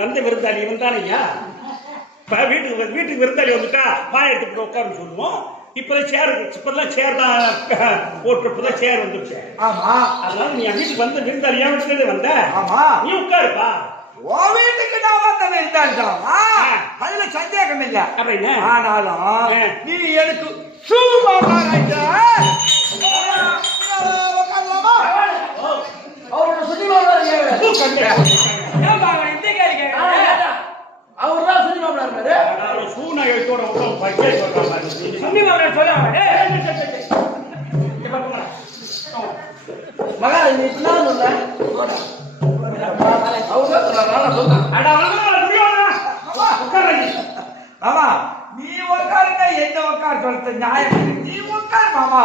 வந்த விருந்தாளி வந்தானையா வீட்டுக்கு விருந்தாளி வந்துட்டா பாய எடுத்துட்டு உட்காருன்னு சொல்லுவோம். இப்பதான் சேர் தான் போட்டுதான் சேர் வந்துருச்சு. ஆமா, அதனால நீ வீட்டுக்கு வந்த விருந்தாளி ஏன் வீட்டுக்கு வந்த? ஆமா, நீ உட்காருப்பா. வீட்டுக்கு நான் வந்த விருந்தாளி தான், அதுல சந்தேகம் இல்ல. அப்படின்னு ஆனாலும் நீ எனக்கு அவரோட சுத்தி அவர்தான் சுத்தி மாப்பிளா இருக்காரு. சூனா எழுத்தோட பச்சை சொல்றாங்க. சுத்தி மாப்பிளா சொல்லுவாங்க. மகா நீ இப்பதான் சொல்ல மாமா, நீ உட்காருங்க, என்ன உட்கார் சொல்றது நியாயம். நீ உட்கார் மாமா.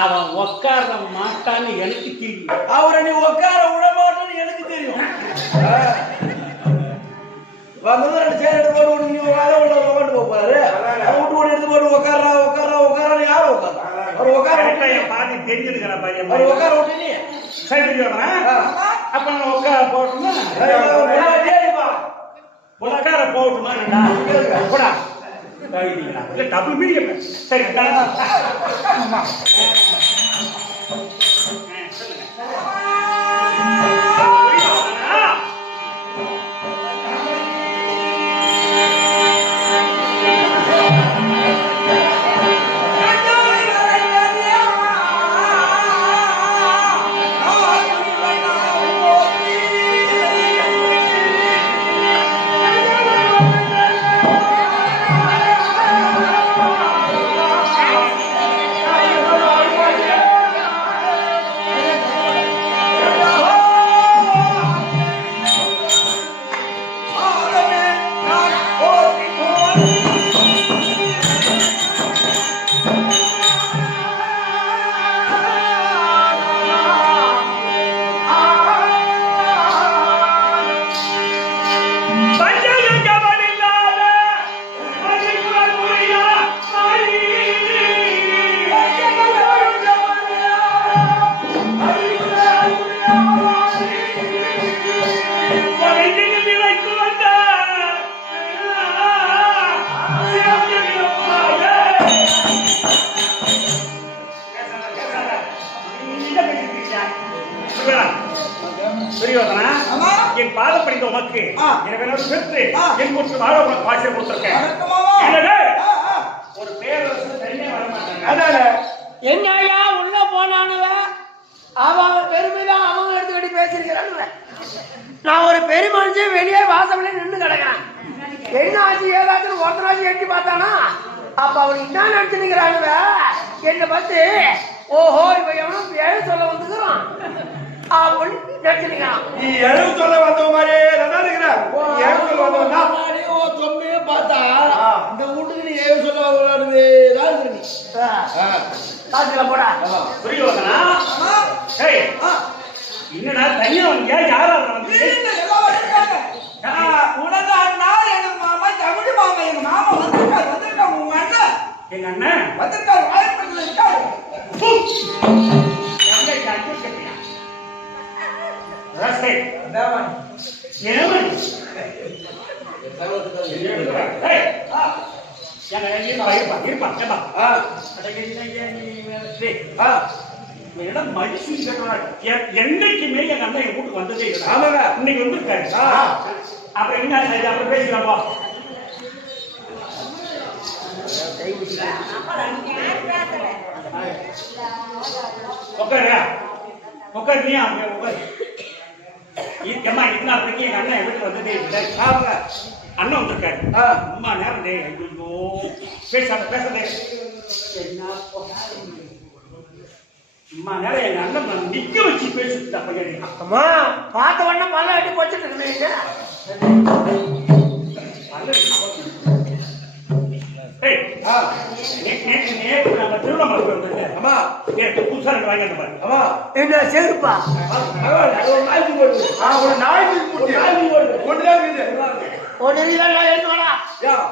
அவன் உட்கார மாட்டான்னு எனக்கு தெரியும். அவரை நீ உட்கார விட மாட்டான்னு எனக்கு தெரியும். வந்ததும் ரெண்டு சேர் எடுத்து போட்டு நீ உட்காந்து போப்பாரு. விட்டு போட்டு எடுத்து போட்டு உட்காரா உட்காரா உட்காரா யாரும் உட்கார அவர் உட்கார பாதி தெரிஞ்சிருக்கிற பையன் அவர் உட்கார விட்டு நீ சரி அப்ப நான் உட்கார போட்டுமா உட்கார போட்டுமா டபுள் மீடியம். சரி என் பாதம் படித்த உனக்கு என் கொடுத்து வாழ உனக்கு பாசியை கொடுத்திருக்கேன். ஒரு பேரரசு தனியே வர மாட்டாங்க. என்னையா உள்ள போனானுவ அவங்க பெருமைதான் அவங்க எடுத்துக்கடி பேசிருக்கிறானுவ. நான் ஒரு பெரிய மனுஷன் வெளியே வாசல்ல நின்று கிடக்கிறேன். என்ன ஆச்சு ஏதாச்சும் ஒருத்தராச்சும் எட்டி பார்த்தானா அப்ப அவனுக்கு என்ன நினைச்சுக்கிறானுவ என்ன பார்த்து ஓஹோ இப்ப எவனும் பேரு சொல்ல வந்துக்கிறான் அப்படின்னு நினைச்சுக்கிறான். நீ எழுவு சொல்ல வந்த மாதிரியே தான் இருக்கிறார். தொம்மையே பார்த்தா இந்த வீட்டுக்கு நீ ஏழு சொல்ல வந்தாடுது போடா புரியுதா? என்னடா தனியா வந்து யாரா உனது அண்ணார் எங்க மாமா தமிழ் மாமா எங்க மாமா வந்திருக்காரு உங்க அண்ணன் எங்க அண்ணன் வந்திருக்காரு வாய்ப்பு இருக்காரு. என்னைக்குமே எங்க அண்ணன் எங்க வீட்டுக்கு வந்ததே இல்லை. இன்னைக்கு வந்துருக்காரு. அப்புறம் என்ன அப்புறம் பேசிக்கலாம்பா. உட்காரு உட்காருனியா உட்காரு. ஏமா இன்னாருக்கு எங்க அண்ணன் வீட்டுக்கு வந்ததே இல்லை. அண்ணன் வந்திருக்காரு. அம்மா நேரம் ஐயோ பேசாத பேசாதே. அம்மா நேரம் எங்க அண்ணன் நிக்க வச்சு பேசிட்டு பையன். அம்மா பார்த்த உடனே பல்ல அடி போச்சுட்டு இருக்கீங்க. என்ன செருப்பா ஒன்னு எடுத்து வரா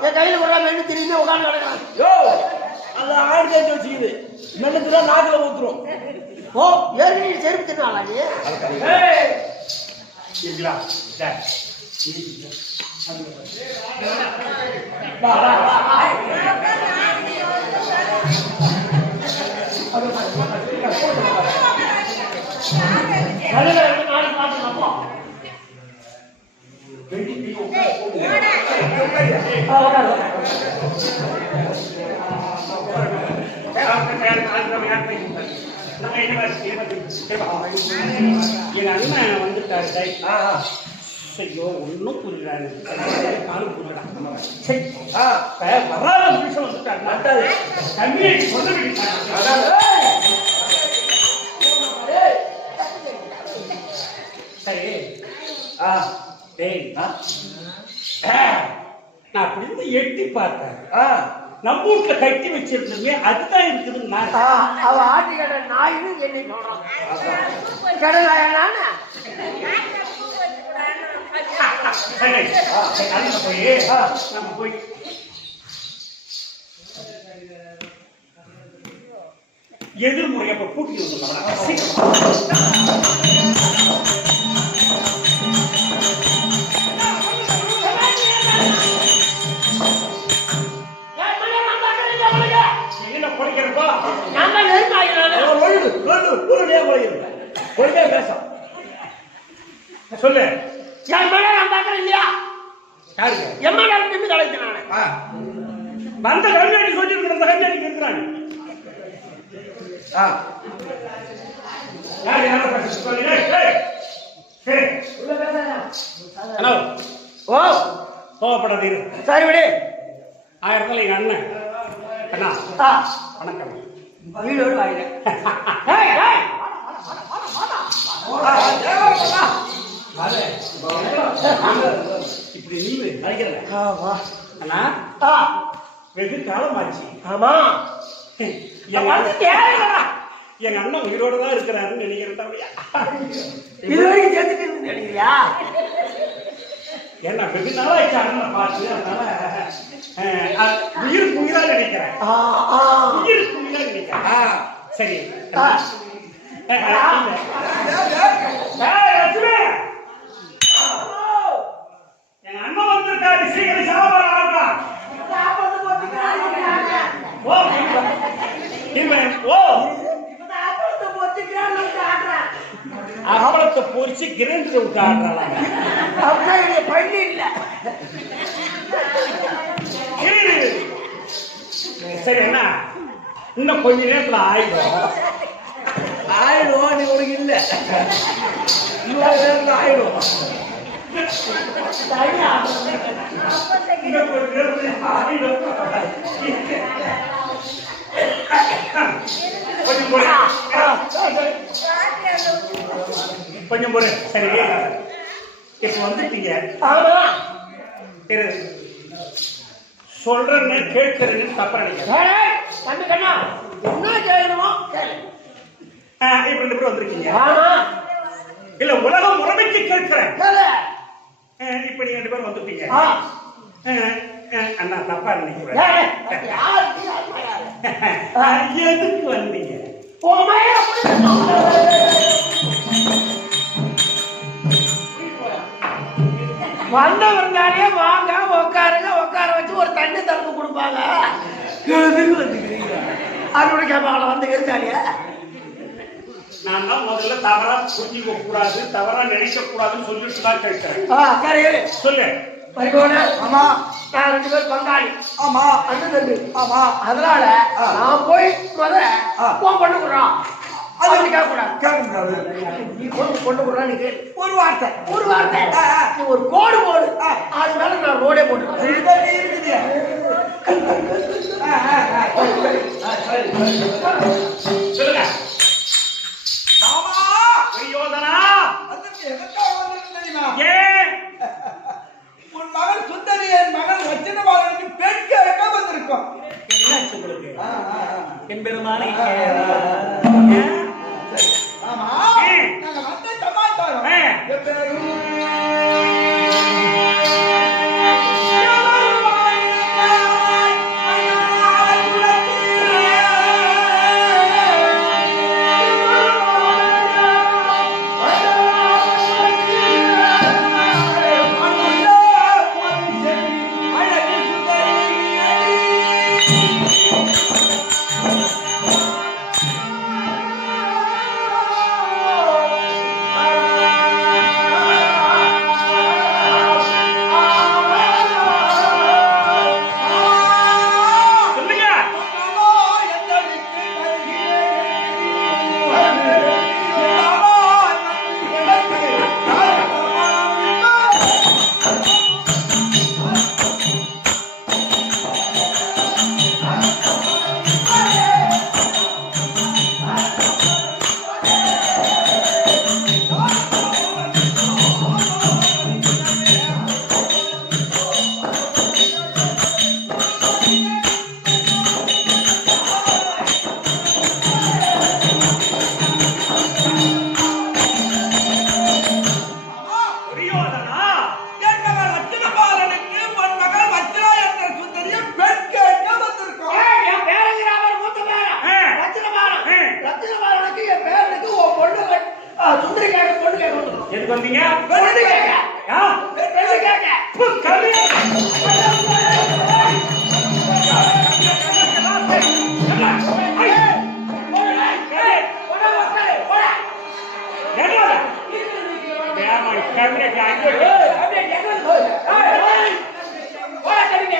என் கையில கூட மென்னு திரும்பி உட்காந்து கிடக்கிறான். அந்த ஆடு தேய்ச்சி வச்சுக்குது மென்னத்துல நாக்குல ஊத்துரும். ஓ ஏற்கனவே செருப்பு தின்னாளா நீ? எங்க அண்ணன் வந்துட்டாரு. ஐயோ ஒன்னும் புரியாது வராத நிமிஷம் வந்துட்டாரு. தம்பியை சொல்ல நான் அப்படி இருந்து எட்டி பார்த்தேன். நம்ம வீட்டுல கட்டி வச்சிருந்தோமே அதுதான் இருக்குது. அவ ஆட்டி கடை நாயின்னு என்னை சொல்றான். கடை நாயா நம்ம போய் எதிர்முறை அப்ப கூட்டி என்ன குறைக்கிறப்பா சொல்லு. என் மேல நான் பார்க்கறேன் இல்லையா? யாருக்கு? என் மேல நின்று கலைக்கிறானே. வந்த கல்யாணி சொல்லிட்டு இருந்த கல்யாணிக்கு இருக்கிறாங்க. யாரு என்ன பேச சொல்லுங்க. ஹலோ. ஓ கோவப்படாதீங்க. சரி விடு. 1000 ரூபாய் எங்க அண்ணன். அண்ணா வணக்கம். வீடோடு வாங்க. இப்படி நீ அழைக்கிறேன். அண்ணா வெகு காலமாச்சு. ஆமா எங்க அண்ணன் உயிரோட தான் இருக்கிறாருன்னு நினைக்கிறேன். இது வரைக்கும் சேர்த்துட்டு நினைக்கிறியா? என்ன வெகு நாளாச்சு அண்ணனை பார்த்து. அதனால உயிருக்கு உயிரா நினைக்கிறேன். உயிருக்கு உயிரா நினைக்கிறேன். சரி எங்க அண்ணன் வந்திருக்காரு. சீக்கிரம் சாப்பாடு ஆகா. அப்பளத்தை பொறிச்சு கிரைண்டர் விட்டு ஆடுறாங்க. பண்ணி இல்ல. சரி அண்ணா இன்னும் கொஞ்ச நேரத்துல ஆயிடும். நீ உனக்கு இல்ல இன்னொரு நேரத்துல ஆயிடும். கொஞ்சம் போடு. சரி இப்ப வந்துட்டீங்க. சொல்றேன்னு கேட்கறேன்னு தப்பா நினைக்கிறேன். என்ன கேட்கணுமோ இப்ப 2 பேரும் வந்திருக்கீங்க. இல்ல உலகம் முறைமைக்கு கேட்கிறேன். இப்ப நீங்க 2 பேரும் வந்துட்டீங்க. அண்ணா தப்பா நினைக்கிறேன். எதுக்கு வந்தீங்க? வந்தவர்களாலே வாங்க உட்காருங்க, உட்கார வச்சு ஒரு தண்ணி திறந்து கொடுப்பாங்க. அதோட கேட்பாங்களா வந்து இருந்தாலியா? நான் தான் முதல்ல தவறா புரிஞ்சிக்க கூடாது, தவறா நினைக்க கூடாதுன்னு சொல்லிட்டு தான் கேட்கிறேன். சரி சொல்லு. ஆமா நான் 2 பேரும் பங்காளி. ஆமா அண்ணன் தம்பி. ஆமா அதனால நான் போய் முதல்ல போன் பண்ண கூடாது. அது கேட்க கூடாது. கேட்க கூடாது. நீ கொண்டு கூடாது. நீ ஒரு வார்த்தை நீ ஒரு கோடு போடு. அது மேல நான் ரோடே போட்டுருக்கேன். சொல்லுங்க. ஆமா ஏன்? நாங்க வந்து சமாளித்தோம் ஆ. எப்பேரும் சொல்லுங்க. துரியோதனா, என் பேரங்கிற அவர் மூத்த பேரன். ஆ. ரத்தினமாறன். ஆ. ரத்தினமாறனுக்கு என் பேரனுக்கு உன் பொண்ணு சுந்தரி கேட்க பொண்ணு கேட்க வந்துடும். எதுக்கு வந்தீங்க? பொண்ணு கேட்க. ஆ? பொண்ணு கேட்க. போடா, உட்காரு, போடா. அப்படியே எங்க வந்து போய். போடா, சரிங்க.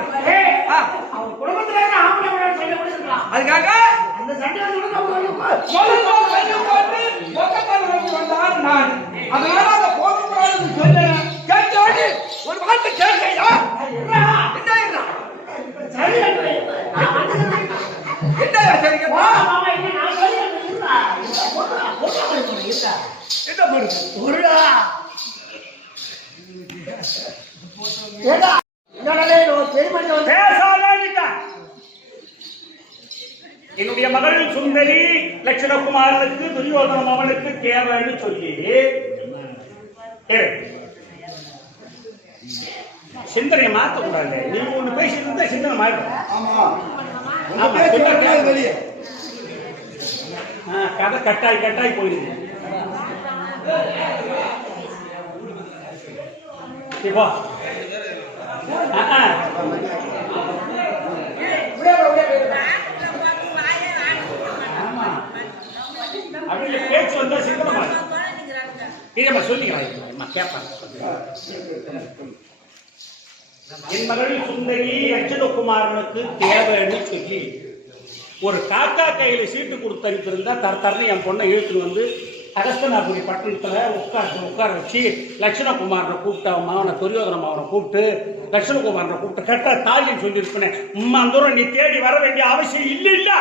அவன் குடும்பத்துல இருக்க ஆம்பளை கூட சண்டை போட்டுருக்கான். அதுக்காக அந்த சண்டை வந்து கூட நம்ம வந்து நான் அதனால அந்த போகக்கூடாதுன்னு சொன்னேன் கேட்டோடு ஒரு வார்த்தை கேட்கையா என்ன என்ன சரி என்று நான் வந்துக்கிறேன். என்ன சரி வா, மாமா, இங்க நான் சொல்லிடுறேன். இருடா. பொருளா, பொருளா போய் இருடா. என்ன பண்ணுது பொருளா. ஏடா, என்னடா டேய், ஒரு பெருமணி வந்து பேசாதேன்னுட்டேன். என்னுடைய மகள் சுந்தரி லட்சணகுமாரனுக்கு துரியோதன மகனுக்கு தேவைன்னு சொல்லி சிந்தனையை மாத்த கூடாது. நீங்க ஒண்ணு பேசிட்டு இருந்தா சிந்தனை மாறிடும். ஆமா ஆமா, சொல்லுங்க வெளியே கதை கட்டாய் போயிடுது. இப்போ ஆமா, அப்படியே பேச்சு வந்தா சிந்தனை இதம்மா சொல்லிக்கலாம் கேட்பாங்க. என் மகள் சுந்தரி லட்சணகுமாரனுக்கு தேவைன்னு சொல்லி ஒரு காக்கா கையில சீட்டு கொடுத்து அனுப்பியிருந்தா தரத்தரன்னு என் பொண்ணை இழுத்துட்டு வந்து அகஸ்தனாபுரி பட்டணத்துல உட்கார வச்சு லட்சணகுமாரனை கூப்பிட்டு அவன் மாவனை துரியோதன மாவனை கூப்பிட்டு லட்சணகுமாரனை கூப்பிட்டு கரெக்டா தாலின்னு சொல்லியிருப்பேன். உம்மா தூரம் நீ தேடி வர வேண்டிய அவசியம் இல்லை இல்ல.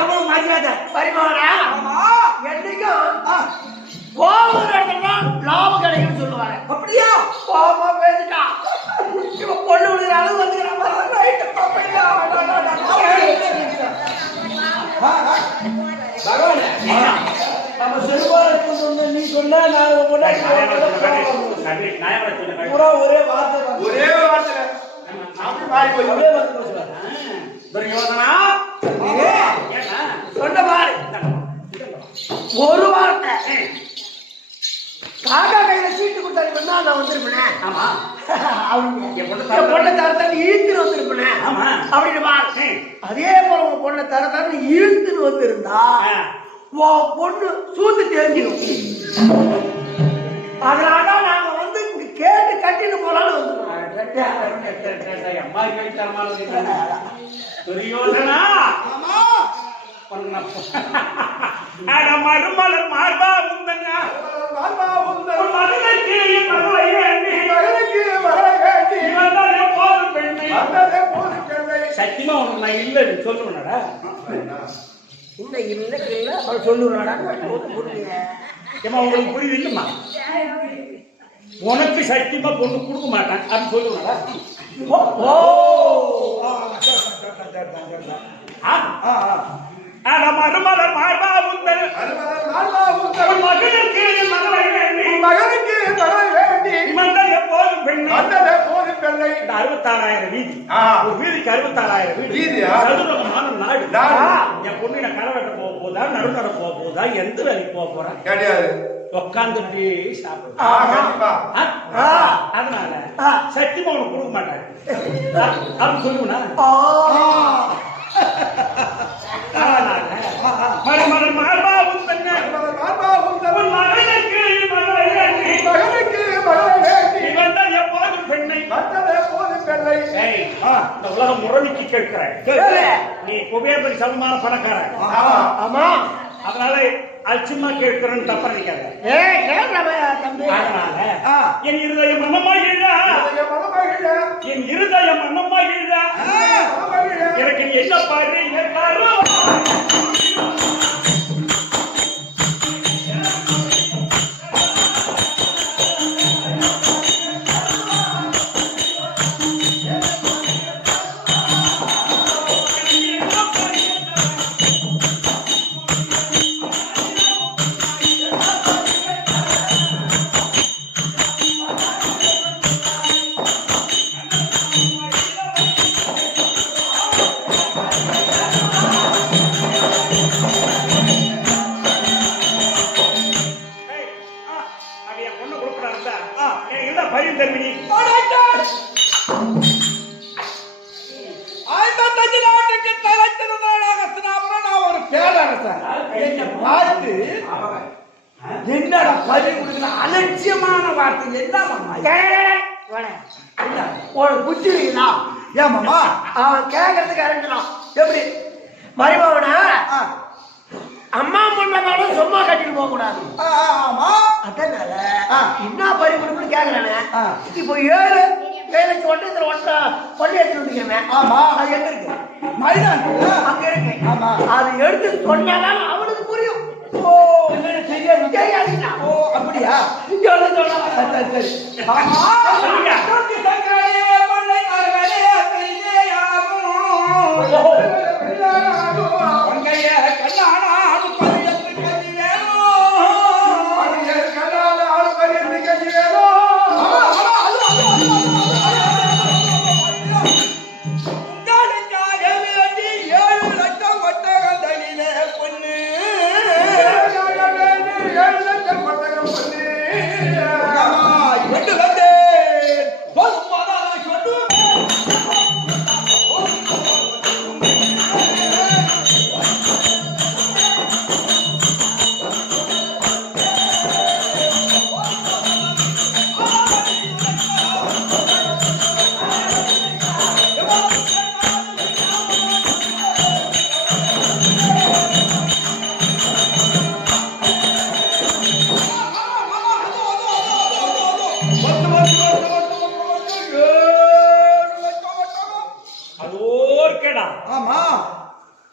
எவ்வளவு மரியாதை பரிமாறா என்னைக்கும் கோபம் நடத்தினா லாபம் கிடைக்கும்னு சொல்லுவாங்க. அப்படியா கோபமா பேசிட்டா இவ பொண்ணு விடுற அளவு வந்துக்கிற பகவானே நம்ம செல்வாக்கு சொன்ன நீ சொன்ன நான் பூரா ஒரே வார்த்தை அப்படி மாறி போய் ஒரே வார்த்தை பேசுவாங்க. துரியோதனா சொன்ன பாரு ஒரு வார்த்தை காக்கா கையில சீட்டு கொடுத்தாரு நான் வந்திருப்பேன். ஆமா, அவங்க பொண்ணை தரத்தான்னு இழுத்துன்னு வந்திருப்பேன். ஆமா அப்படின்னு பாரு. அதே போல உங்க பொண்ணை தரத்தான்னு இழுத்துன்னு வந்திருந்தா உன் பொண்ணு சூத்து தெரிஞ்சிடும். அதனாலதான் நாங்க வந்து கேட்டு கட்டிட்டு போலான்னு வந்து அம்மா துரியோதனா மருமலர் மார்பா உந்தன்னா மகனுக்கு மகளை வேண்டி போதும் பெண்ணை சத்தியமா உனக்கு நான் இல்லை சொல்லுவேனடா இன்னும் இல்லை இல்லை அவர் சொல்லுவாடா ஏமா உங்களுக்கு புரியுது இல்லைம்மா உனக்கு சத்தியமா பொண்ணு கொடுக்க மாட்டேன் அப்படின்னு சொல்லுவேனடா மருமலர் மார்பா உந்தல் மகனுக்கு மகளை வேண்டி எப்போதும் பெண்ணை 66,000 வீதி ஒரு வீதிக்கு 66,000 வீடு சதுரமான நாடு என் பொண்ணு நான் கரவெட்ட போக போதா நடுநட போக போதா எந்த வேலைக்கு போக போறேன் கிடையாது உட்காந்துட்டு சாப்பிடுவேன் அதனால சத்தியமா உனக்கு கொடுக்க மாட்டேன் அப்படின்னு சொல்லுவேனா மருமலர் மார்பா உந்தன் மகனுக்கு எப்போதும் பெண்ணை இந்த உலகம் முரளிக்கு கேட்கிறேன் நீ குபேரன் சமமான பணக்காரன் ஆமா அதனால அச்சுமா கேட்கிறேன்னு தப்ப நினைக்காத அதனால என் இருதயம் மனமாகிழா என் இருதயம் மனமாகிழா எனக்கு என்ன பாரு பையன் தருமினி நாட்டுக்கு தலைச்சிருந்தாங்க ஒரு பேரரசர் என்னை பார்த்து என்னடா பறி கொடுக்கல அலட்சியமான வார்த்தை என்ன ஒரு புத்தி இருக்குதா ஏன் மாமா அவன் கேட்கறதுக்கு அரண்டலாம் எப்படி மருமவனா அம்மா பொண்ணால சும்மா கட்டிட்டு போக கூடாது அதனால என்ன பறி கொடுக்கணும்னு கேக்குறானே இப்போ 7 வேலைக்கு ஒன்றத்துல பொண்ணு எடுத்துருக்கேன் ஆமா அது எங்க இருக்கு மைதான் அங்க இருக்கு ஆமா அது எடுத்து சொன்னாதான் அவனுக்கு புரியும் ஓ தெரியாது ஓ அப்படியா சரி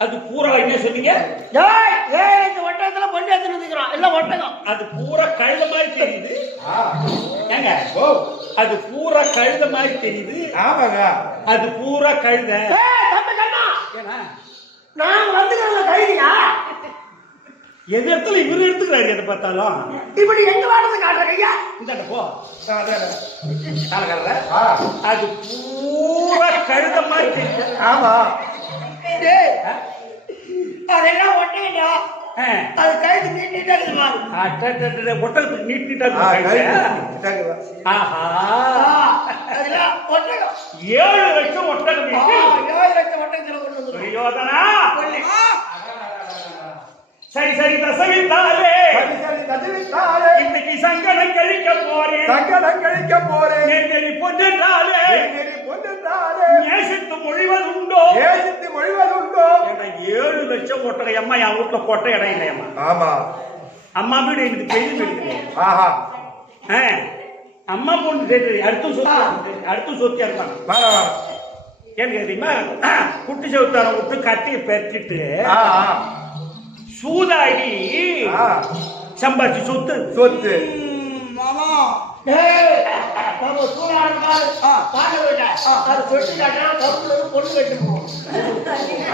அது பூரா என்ன சொன்னீங்க ஒட்டகத்துல பொண்ணு எடுத்துக்கிறோம் இல்ல ஒட்டகம் அது பூரா கழுத மாதிரி தெரியுது ஏங்க அது பூரா கழுத மாதிரி தெரியுது ஆமாங்க அது பூரா கழுத நான் வந்துக்கிறேன் கைதியா எது இடத்துல இவரு எடுத்துக்கிறாரு எதை பார்த்தாலும் இப்படி எங்க வாடகை காட்டுற ஐயா இந்த போ அது பூரா கழுத மாதிரி தெரியுது ஆமா அதெல்லாம் ஒட்டேடா அது கைது நீட்டா இருக்குது ஒட்டகத்துக்கு நீட்டா ஒட்டகம் 7 லட்சம் ஒட்டகம் 7 லட்சம் ஒட்டகத்துல கொண்டு துரியோதனா சரி சரி தசவித்தாலே சரி சரி தசவித்தாலே இன்னைக்கு சங்கடம் கழிக்க போறேன் சங்கடம் கழிக்க போறேன் நெறி பொன்றாலே நெறி பொன்றாலே நேசித்து மொழிவதுண்டோ நேசித்து மொழிவதுண்டோ 7 லட்சம் போட்ட அம்மா என் வீட்டுல போட்ட இடம் இல்லையம்மா ஆமா அம்மா வீடு எனக்கு பெரிய வீடு கிடையாது ஆஹா அம்மா பொண்ணு அடுத்த சொத்தியா இருப்பாங்க ஏன் கேட்டீங்கன்னா குட்டி சவுத்தான விட்டு கட்டி பெற்றிட்டு சூதாடி சம்பாதிச்சு சொத்து சொத்து மாமா சூடாடுறாரு அது சொட்டு பொண்ணு கட்டுவோம்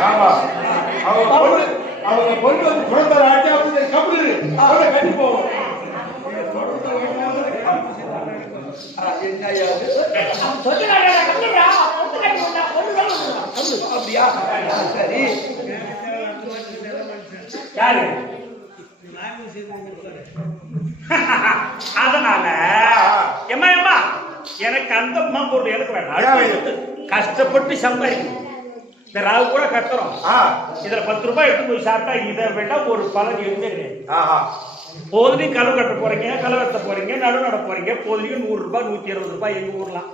ஆமா அவங்க பொண்ணு வந்து குழந்தை ஆட்டி அப்படி கபுரு அவளை கட்டி போவோம் அப்படியா சரி யாரு அதனால எம்மா எம்மா எனக்கு அந்த அம்மா பொருள் எனக்கு வேண்டாம் கஷ்டப்பட்டு சம்பாதிக்கணும் இந்த ராவு கூட கட்டுறோம் இதுல 10 ரூபாய் எடுத்து போய் சாப்பிட்டா இதை விட ஒரு பலன் எதுவுமே கிடையாது போதுலையும் களவு கட்ட போறீங்க களை வெட்ட போறீங்க நடு நட போறீங்க போதுலையும் 100 ரூபாய் 120 ரூபாய் எங்க ஊர்லாம்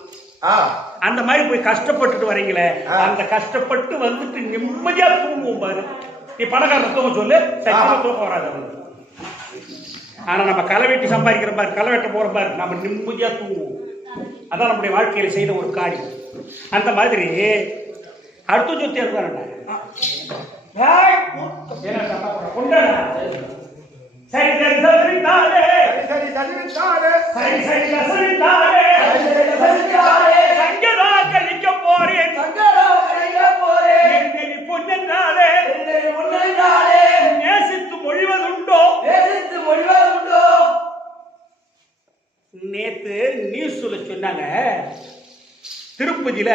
அந்த மாதிரி போய் கஷ்டப்பட்டுட்டு வரீங்களே அந்த கஷ்டப்பட்டு வந்துட்டு நிம்மதியா தூங்குவோம் பாரு நீ பணக்காரன் தூங்க சொல்லு சத்தியமா தூக்கம் வராது அவனுக்கு ஆனா நம்ம களை வெட்டி சம்பாதிக்கிற பாரு களை வெட்ட போற பாரு நம்ம நிம்மதியா தூங்குவோம் அதான் நம்முடைய வாழ்க்கையில செய்த ஒரு காரியம் அந்த மாதிரி அடுத்த சொத்து இருக்காருண்டா சரி சரி சதிவித்தாலே சரி சதிவித்தாலே சரி சரி சதிவித்தாலே சங்கடா கழிக்க போறேன் நெறி பொன்னென்றாலே நேசித்து மொழிவதுண்டோ நேத்து நியூஸ்ல சொன்னாங்க திருப்பதியில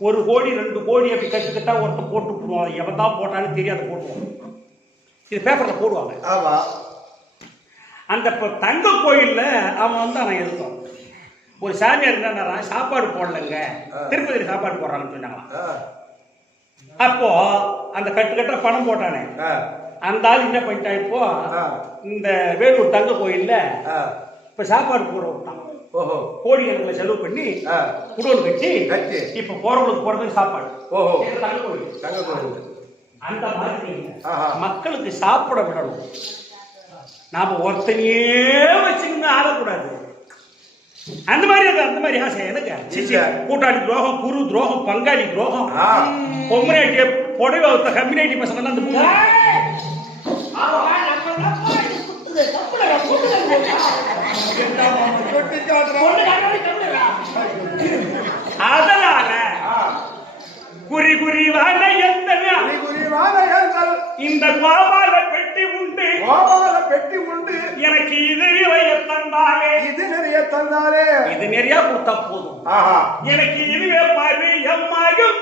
1 கோடி 2 கோடி அப்படி கட்டுக்கிட்டா ஒருத்தர் போட்டு போடுவாங்க எவன் தான் போட்டான்னு தெரியாத போட்டுவாங்க இது பேப்பர்ல போடுவாங்க அந்த தங்க கோயில்ல அவன் வந்து அவன் எழுதுவான் ஒரு சாமியார் என்ன சாப்பாடு போடலங்க திருப்பதியில சாப்பாடு போடுறாங்கன்னு சொன்னாங்களாம் அப்போ அந்த கட்டுக்கட்ட பணம் போட்டானே அந்த ஆள் என்ன பண்ணிட்டான் இப்போ இந்த வேலூர் தங்க கோயில்ல இப்ப சாப்பாடு போட விட்டான் கோடிக்கணக்கில் செலவு பண்ணி குடோன் கட்டி இப்ப போறவங்களுக்கு போறதுக்கு சாப்பாடு தங்க கோயில் அந்த மாதிரி மக்களுக்கு சாப்பிட விடணும் நாம ஒருத்தனையே வச்சுக்கிட்டு ஆளக்கூடாது அந்த மாதிரி ஆசை எனக்கு கூட்டாளி துரோகம் குரு துரோகம் பங்காளி துரோகம் பொம்மரேட்டிய புடவை கம்யூனிட்டி பசங்க அந்த அதனால குறி குறி வாழ இந்த கோபால பெட்டி உண்டு எனக்கு இது நிறைய தந்தாலே இது நிறைய கொடுத்தா போதும் எனக்கு இதுவே பாரு எம்மாயும்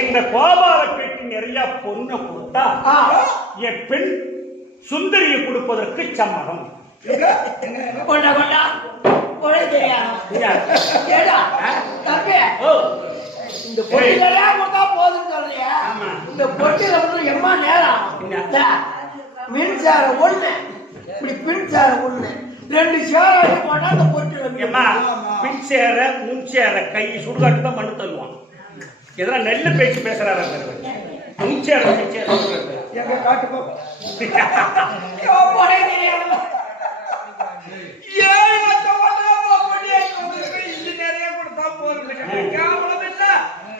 இந்த கோபால பெட்டி நிறைய பொண்ணை கொடுத்தா என் பெண் சுந்தரியை கொடுப்பதற்கு சம்மதம். இந்த பொட்டிகளே கொடுத்தா போதும் சொல்றியா? இந்த பொட்டியில வந்து எம்மா நேரம் மின்சார ஒண்ணு இப்படி பின்சார ஒண்ணு 2 சேர போட்டா அந்த பொட்டில பின் சேர முன் சேர கை சுடுகாட்டு தான் மண்ணு தள்ளுவான். எதனா நெல்லு பேச்சு பேசுறாரு முன் சேர பின் சேர எங்க காட்டு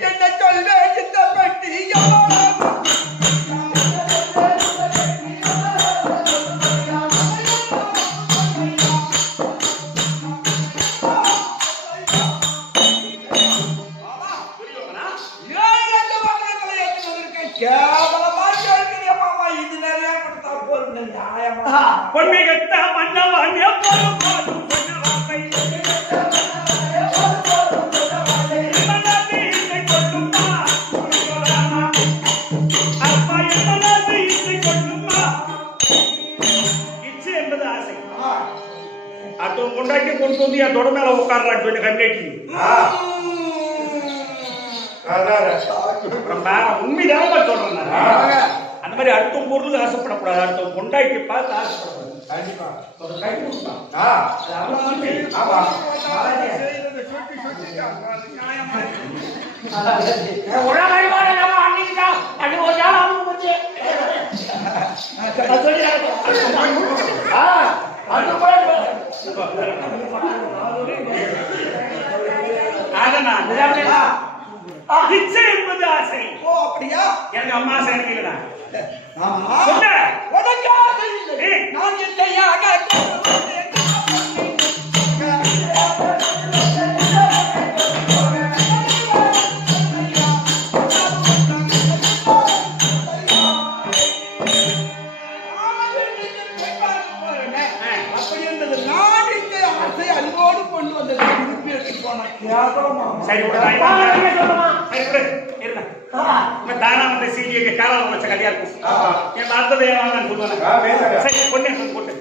என்ன சொல்ல இந்த பெட்டி கேவலமா கேட்கிறியா மாமா? இது நிறைய கொடுத்தா போறது நியாயமா? பொன்மை கட்ட மன்னவானே போதும் போதும் சொன்ன வார்த்தை இம்மனாதி இசை கொட்டுமா அப்பா இம்மனாதி இசை கொட்டுமா. இச்சை என்பது ஆசை. அடுத்தவங்க கொண்டாட்டி கொண்டு வந்து என் தொட மேல உட்கார்றான்னு சொல்லி கம்ப்ளைண்ட். உண்மைதான் சொல்றேன். அந்த மாதிரி அடுத்தவங்க பொருளுக்கு ஆசைப்படக்கூடாது. அடுத்தவங்க கொண்டாட்டி பார்த்து ஆசைப்படக்கூடாது. கண்டிப்பா இச்சை என்பது ஆசை. ஓ அப்படியா? எனக்கு அம்மா ஆசை எனக்கு இல்லடா. ஆமா சொல்ல உனக்கு ஆசை இல்லை. நான் இச்சையாக சரி தானா வந்து சீனியை காலம் வச்ச கல்யா இருக்கும். என் அடுத்தது சொல்லுவாங்க. சரி பொண்ணு போட்டு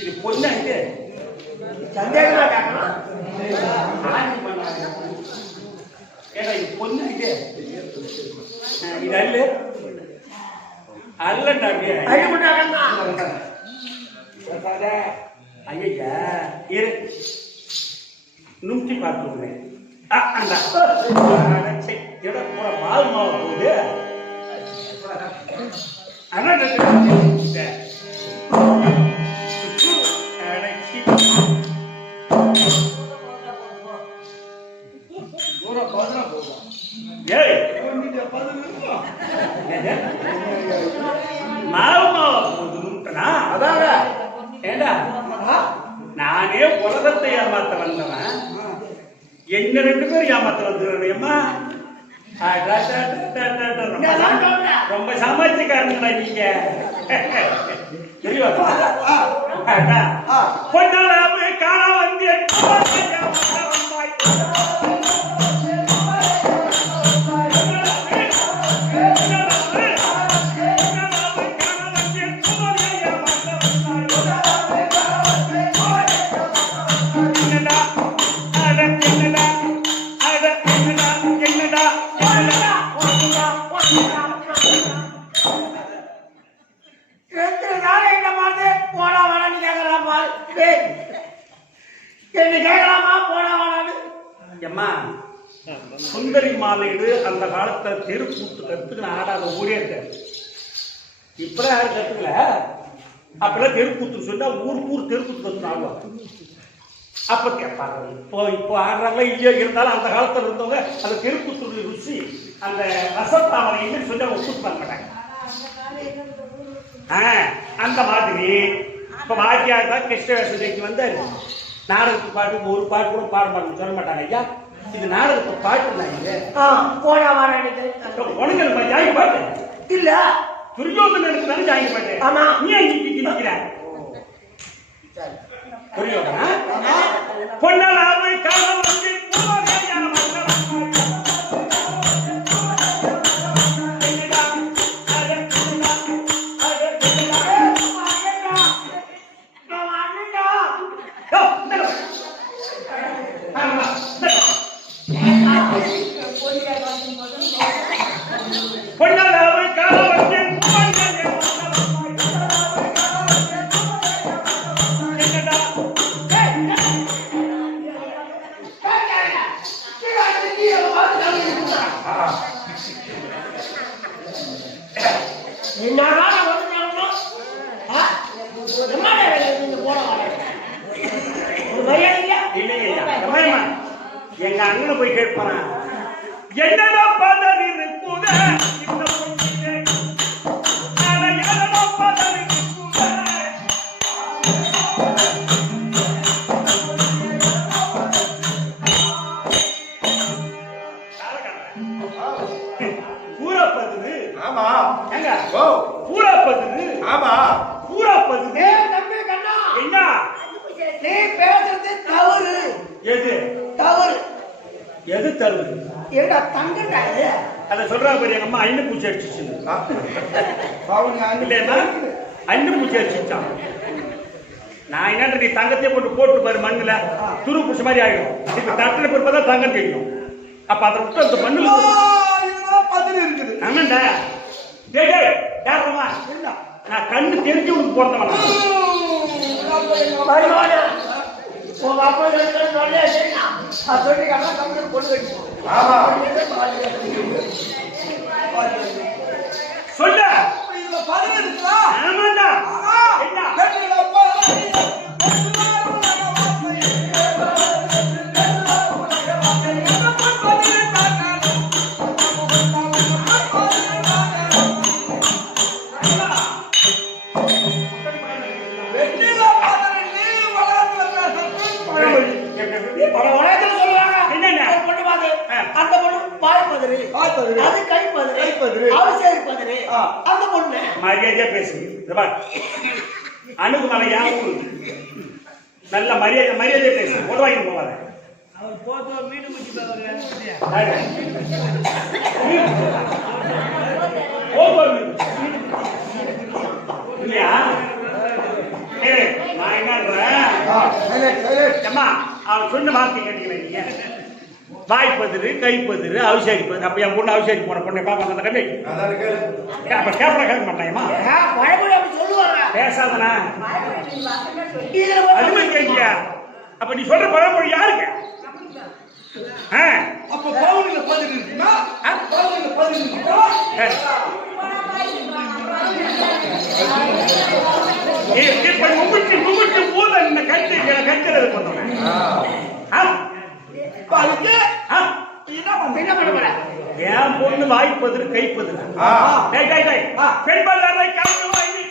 இது பொண்ணு சந்தேகம் ஏன்னா இது பொண்ணு இது அல்ல அல்லண்டாங்க ஐயா இரு நும்டி பார்த்துருந்தேன். அந்த பூரா மாவு மாவு போகுது. மாவு மாவு போகுதுன்னா அதாங்க ஏண்டா நானே உலகத்தை ஏமாத்த வந்தவன் என்ன 2 பேரும் ஏமாத்த வந்துடுறேம்மா. ரொம்ப சமாளிச்சுக்காருங்களா நீங்க தெரியுமா? பொன்னாளாவு காண வந்து சுந்தரி மாலையீடு அந்த காலத்துல தெருக்கூத்து கத்துக்கின ஆடாத ஊரே இருக்காது. இப்ப யாரும் கத்துக்கல. அப்பெல்லாம் தெருக்கூத்து சொன்னா ஊருக்கு தெருக்கூத்து கத்துன்னு ஆடுவாங்க. அப்ப கேட்பாங்க இப்போ ஆடுறாங்களா இல்லையோ இருந்தாலும் அந்த காலத்துல இருந்தவங்க அந்த தெருக்கூத்துடைய ருசி அந்த ரசத்தாமலைன்னு சொல்லி அவங்க கூட்டு பண்ண மாட்டாங்க. அந்த மாதிரி இப்ப வாத்தியார் தான் கிருஷ்ணவேசத்துக்கு வந்தாரு. நாடகத்துக்கு பாட்டு ஒரு பாட்டு கூட பாட மாட்டேன்னு சொல்ல மாட்டாங்க. ஐயா இது நாடகத்துக்கு பாட்டு உனக்கு ஜாயின் பாட்டு இல்ல துரியோதனனுக்கு தானே ஜாயின் பாட்டு. ஆமா நீ நிக்கிற துரியோதனா பொன்னலாவை காலம் வந்து இல்லையா அம்மா எங்க அண்ணனை போய் கேட்பான் என்னடா பதறி இருக்குதே இந்த பொண்ணுக்கு நான் என்னடா பதறி இருக்குதே பூரப்பது ஆமா எங்க ஓ பூரப்பது ஆமா பூரப்பது ஏய் தம்பி கண்ணா என்ன நீ பேசுறது தவறு. எது தவறு எது தருவது ஏடா தங்கடா இது. அத சொல்றா பாரு எங்க அம்மா அண்ணு பூச்சி அடிச்சிச்சு பாவனி இல்லையா அண்ணு பூச்சி அடிச்சிச்சான் நான் என்னன்ற நீ தங்கத்தையே போட்டு பாரு மண்ணுல துரு பூச்சி மாதிரி ஆயிடும் இப்ப தட்டின பிறப்பதான் தங்கம் தெரியும் அப்ப அதை விட்டு அந்த மண்ணுல இதெல்லாம் பதில் இருக்குது ஆமாண்டா டேய் டேய் யாருமா என்ன நான் கண்ணு தெரிஞ்சு உனக்கு போறதவனா வருமானா உங்க அப்பா சொல்றது சொல்லே சரியா அது சொல்லி கண்ணா கம்பெனி கொண்டு வைக்கும். ஆமா சொல்ல இதுல பதில் இருக்குதா ஆமாண்டா ஆமா என்ன கேட்டீங்களா அப்பா வெண்ணிலா பாதரே நீ வளர்ந்து பல உலகத்துல சொல்லுவாங்க என்னென்ன? ஒரு பொண்ணு பாது அந்த பொண்ணு பாய் பதறு பாய் பதறு. அது கை பதறு கை பதறு. அவசேரி பதறு ஆ. அந்த பொண்ணு மரியாதையா பேசு இந்த பார் அணுகுமலை யாரு நல்ல மரியாதையா பேசு உடவாங்கி போவாத அவர் போதோ மீன் குச்சி இல்லையா ஏய், நான் என்னன்றேன் சைலண்ட் சைலண்ட் அம்மா அவன் சொன்ன வார்த்தை கேட்டீங்களா நீங்க வாய்ப்பதிரு கைப்பதிரு அவிசாரிப்பது அப்ப என் பொண்ணு அவிசாரி போன பொண்ணை பாப்பா அந்த கண்ணை அதான் இருக்கு அப்ப கேப்பட கேட்க மாட்டாயம்மா பழமொழி அப்படி சொல்லுவாங்க பேசாதனா இதுல ஒரு அதுமே கேட்கியா அப்ப நீ சொல்ற பழமொழி யாருக்கு அப்ப பவுனில பதில் இருக்குன்னா பவுனில பதில் இருக்குன்னா இப்ப முகுட்டு போத இந்த கட்டுறது பண்ணுவேன் அதுக்கு என்ன பண்ண போற என் பொண்ணு வாய்ப்பதிரு கைப்பதிரு பெண் பல்லாரை காட்டு வாங்கி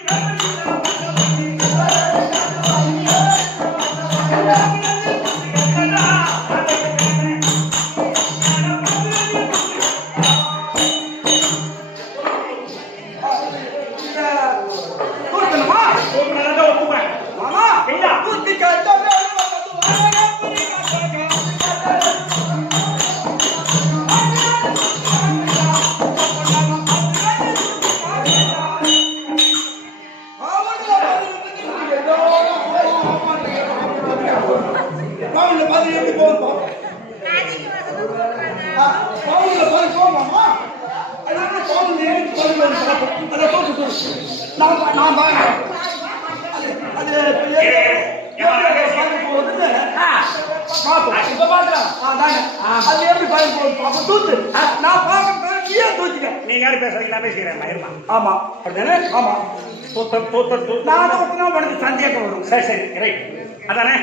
கூட்டணுமா ஒப்புவேன் மாமா என்ன? கூட்டி காட்டாங்க பவுன்ல பதில் எப்படி போகும் பவுன்ல பதில் போகுமாமா அதாவது பவுன்ல ஏறி பதில் வந்து அதை போட்டு நான் பாருங்க அது போகுதுன்னு பார்ப்போம் இப்ப பாக்குறேன் அது எப்படி பதில் போகுது அப்ப தூத்து நான் பார்க்க ஏன் தூத்திக்க நீங்க யாரும் பேசுறீங்க நான் பேசுகிறேன் மகிழ்மா ஆமா அப்படிதானே ஆமா தூத்தர் நான் தான் உனக்கு சந்தேகம் வரும் சரி சரி ரைட் அதானே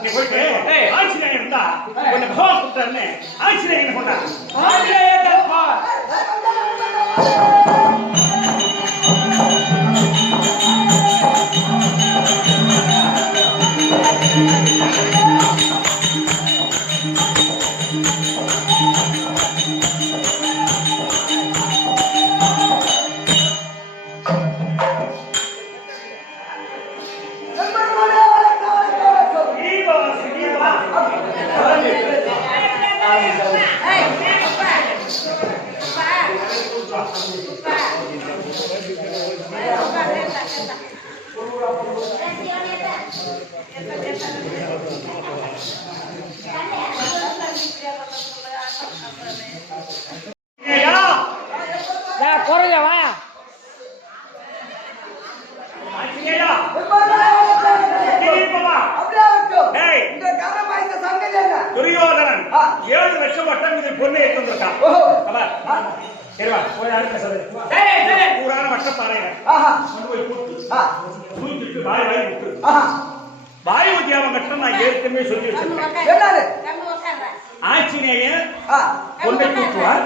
நீ போயிட்டு ஆட்சியர் இருந்தா கொஞ்சம் பகவான் கொடுத்தாருன்னு ஆட்சியர் கொண்டா Hey, 7 லட்சம் வட்டம் இது பொண்ணு எடுத்து வந்திருக்கான். ஓஹோ. இருவா போய் யாருக்கு சொல்லு. பூரான வட்ட பாறையில கொண்டு போய் கூட்டு தூக்கிட்டு வாய் விட்டு வாயு தியானம் கட்டம் நான் ஏற்கனவே சொல்லி வச்சிருக்கேன். ஆஞ்சநேயன் பொண்ணை தூக்குவார்.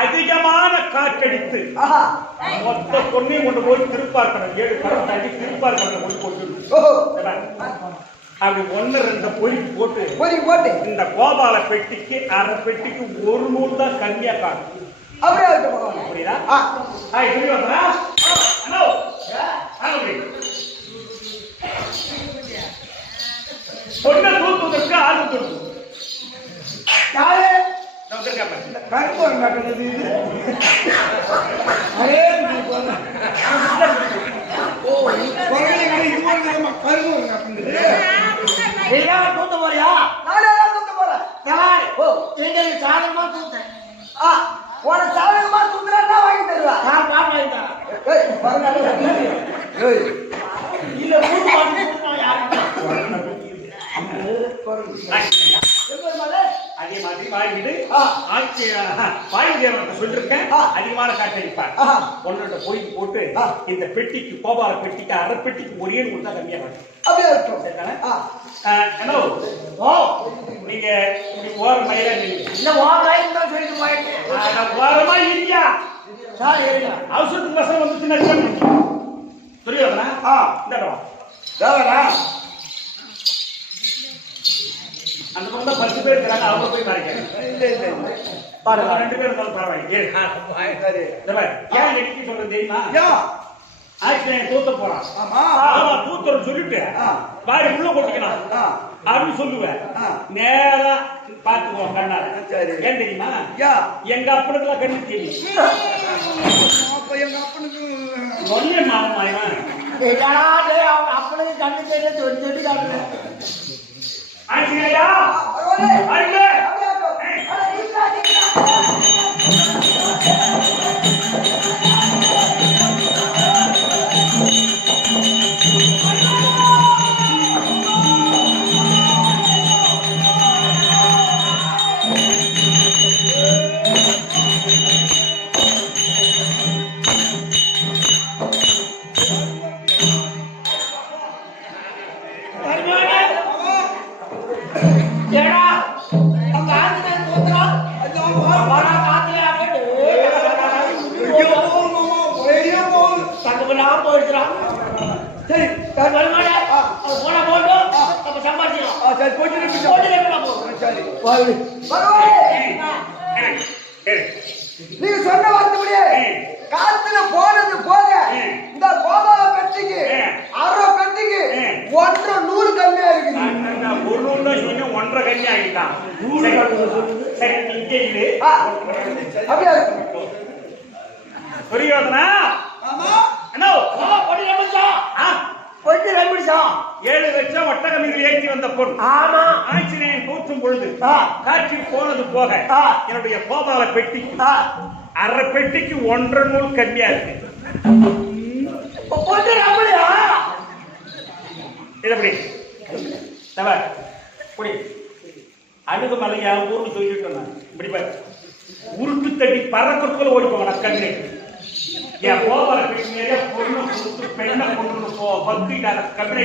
அதிகமான காற்றடித்து மொத்த பொண்ணையும் கொண்டு போய் திருப்பார்க்கணும். 7 கடம் தள்ளி திருப்பார்க்கணும் கொண்டு போட்டு அப்படி 1-2 பொறிக்கு போட்டு இந்த கோபால பெட்டிக்கு அரை பெட்டிக்கு 1 நூல் தான் கம்மியா காணும். அப்படியே புரியுதா? இப்படி வந்தா ஹலோ பொண்ணை தூக்குவதற்கு ஆள் தூக்கு கருப்பூரம் காட்டுறது இது அதே கருப்பூரம் காட்டுறது தூத்த போறியா? நானே தூக்க போறேன். சாதகமா தூத்தேன். உன சாதகமா தூக்குறா வாங்கி தருவா. நான் பாட்டு வாங்கி இல்ல அதே மாதிரி வாங்கிட்டு சொல்லிருக்கேன். அதிகமான காற்றடிப்பார். 1-2 பொறிக்கு போட்டு இந்த பெட்டிக்கு கோபால பெட்டிக்கு அரை பெட்டிக்கு ஒரே கொடுத்தா கம்மியா காட்டும். அப்படியே இருக்கும். ஹலோ நீங்க இப்படி ஓர மயிலா இல்ல ஓரம் தான் சொல்லிட்டு போயிட்டு ஓரமா இல்லையா சார் அவசரத்துக்கு வசம் வந்துச்சுன்னா சொல்லிடுறா. இந்த அந்த பக்கம் 10 பேர் இருக்கிறாங்க. அவங்க போய் பாருங்க. பாருங்க 2 பேர் இருந்தாலும் பரவாயில்லை. ஏன் நெட்டி சொல்றது தெரியுமா? ஆக்சிடென்ட் தூத்த போறான். தூத்துறன்னு சொல்லிட்டு வாரி உள்ள கொட்டிக்கலாம் அப்படின்னு சொல்லுவேன். நேரா பாத்துக்கோ கண்ணால. ஏன் தெரியுமா? எங்க அப்பனுக்குலாம் கண்ணு தெரியும். எங்க அப்பனுக்கு ஒன்னே மாவன் அப்பனுக்கு கண்ணு தெரிய சொல்லி காட்டுறேன். ஆஞ்சநேயா வருங்க. நீங்க சொன்ன வார்த்தைப்படியே காத்துல போனது போக இந்த கோபால பெட்டிக்கு அரை பெட்டிக்கு 1.5 நூறு கம்மியா இருக்குது. 1 நூறு தான் சொன்ன 1.5 கம்மி ஆகிட்டான். அப்படியே இருக்கு. புரியுதுனா? என்ன கொஞ்சம் கம்பிடிச்சோம். 7 லட்சம் ஒட்டக மீது ஏற்றி வந்த பொண்ணு. ஆமா. ஆஞ்சநேயன் தூற்றும் பொழுது காற்றில் போனது போக என்னுடைய கோபால பெட்டிக்கு அரை பெட்டிக்கு 1.5 நூல் கம்மியா இருக்கு. எப்படி அணுகுமலையா ஊருக்கு சொல்லிட்டு இப்படி பாரு உருட்டு தட்டி பறக்கிறதுக்குள்ள ஓடி போங்க. கண்ணு என் கோபால பெட்டியிலே பொண்ணு கொடுத்து பெண்ணை கொண்டு போ பக்திக்கார கம்பெனி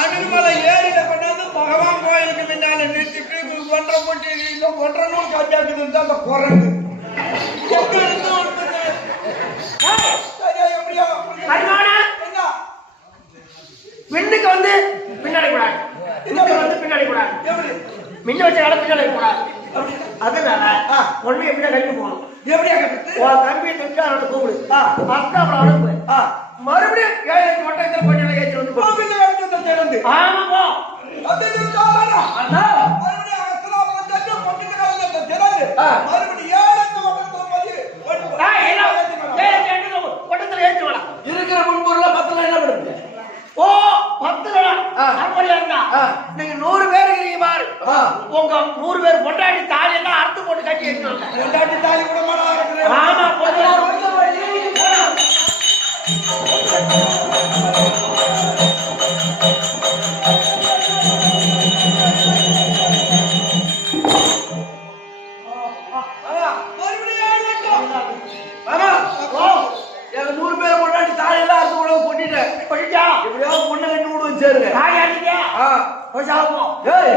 அணுகுமலை ஏரியில கொண்டாந்து பகவான் கோயிலுக்கு பின்னால நிறுத்திட்டு 1.5 போட்டு 1.5 நூல் காட்டியாக்குது அந்த குரங்கு பெண்ணுக்கு வந்து பின்னாடி கூடாது. வந்து பின்னாடி கூடாது. மின்ன வச்ச கால பின்னாடி கூடாது. அதனால ஒண்ணு எப்படியா கழிவு போகணும். எப்படியா தம்பியை தொட்டு அவனோட கூப்பிடு. அப்புறம் அனுப்பு. மறுபடியும் 7 வட்டத்தில் கொஞ்சம் ஏற்றி வந்து ஆமா போ. இருக்கிற முன்பொருள் 10 என்ன பண்ணுது? ஓ 10 அப்படியா இருந்தா நீங்க 100 பேர் இருக்கீங்க பாரு. உங்க 100 பேர் பொண்டாடி தாலி எல்லாம் அறுத்து போட்டு கட்டி எடுத்தாங்க. ரெண்டாட்டி தாலி கூட மாறாங்க. ஆமா, 16 வருஷம் வழி. எங்க 100 பேர் முன்னாடி தாலி எல்லாம் அறுத்து கூட கொட்டிட்டேன். கொட்டிட்டா எப்படியாவது பொண்ணு ரெண்டு மூணு வந்து சேருங்க. தாலி அடிக்க போய் சாப்பிடுவோம். ஏய்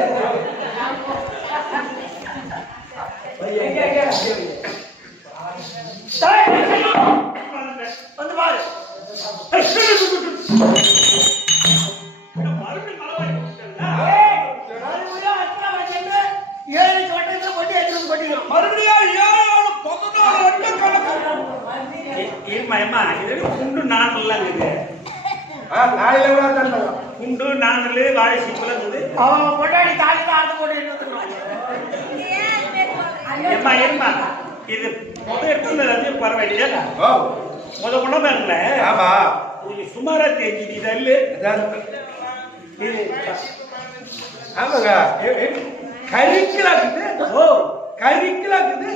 வந்து பாரு. குண்டு நானெல்லாம் இருக்குது. நாளையில கூட தந்தாங்க. குண்டு நானல் வாழை சீப்புல இருக்குது. அவன் பொண்டாடி தாலி தான் அறுத்து போட்டு எடுத்துருவாங்க. ஏமா ஏமா இது எடுத்து பரவாயில்லையா? முத உணவுல ஆமா நீங்க சுமாரா தெரிஞ்சு இதல்லு ஆமாங்க கறிக்கலாக்குது. ஓ கறிக்கலாக்குது.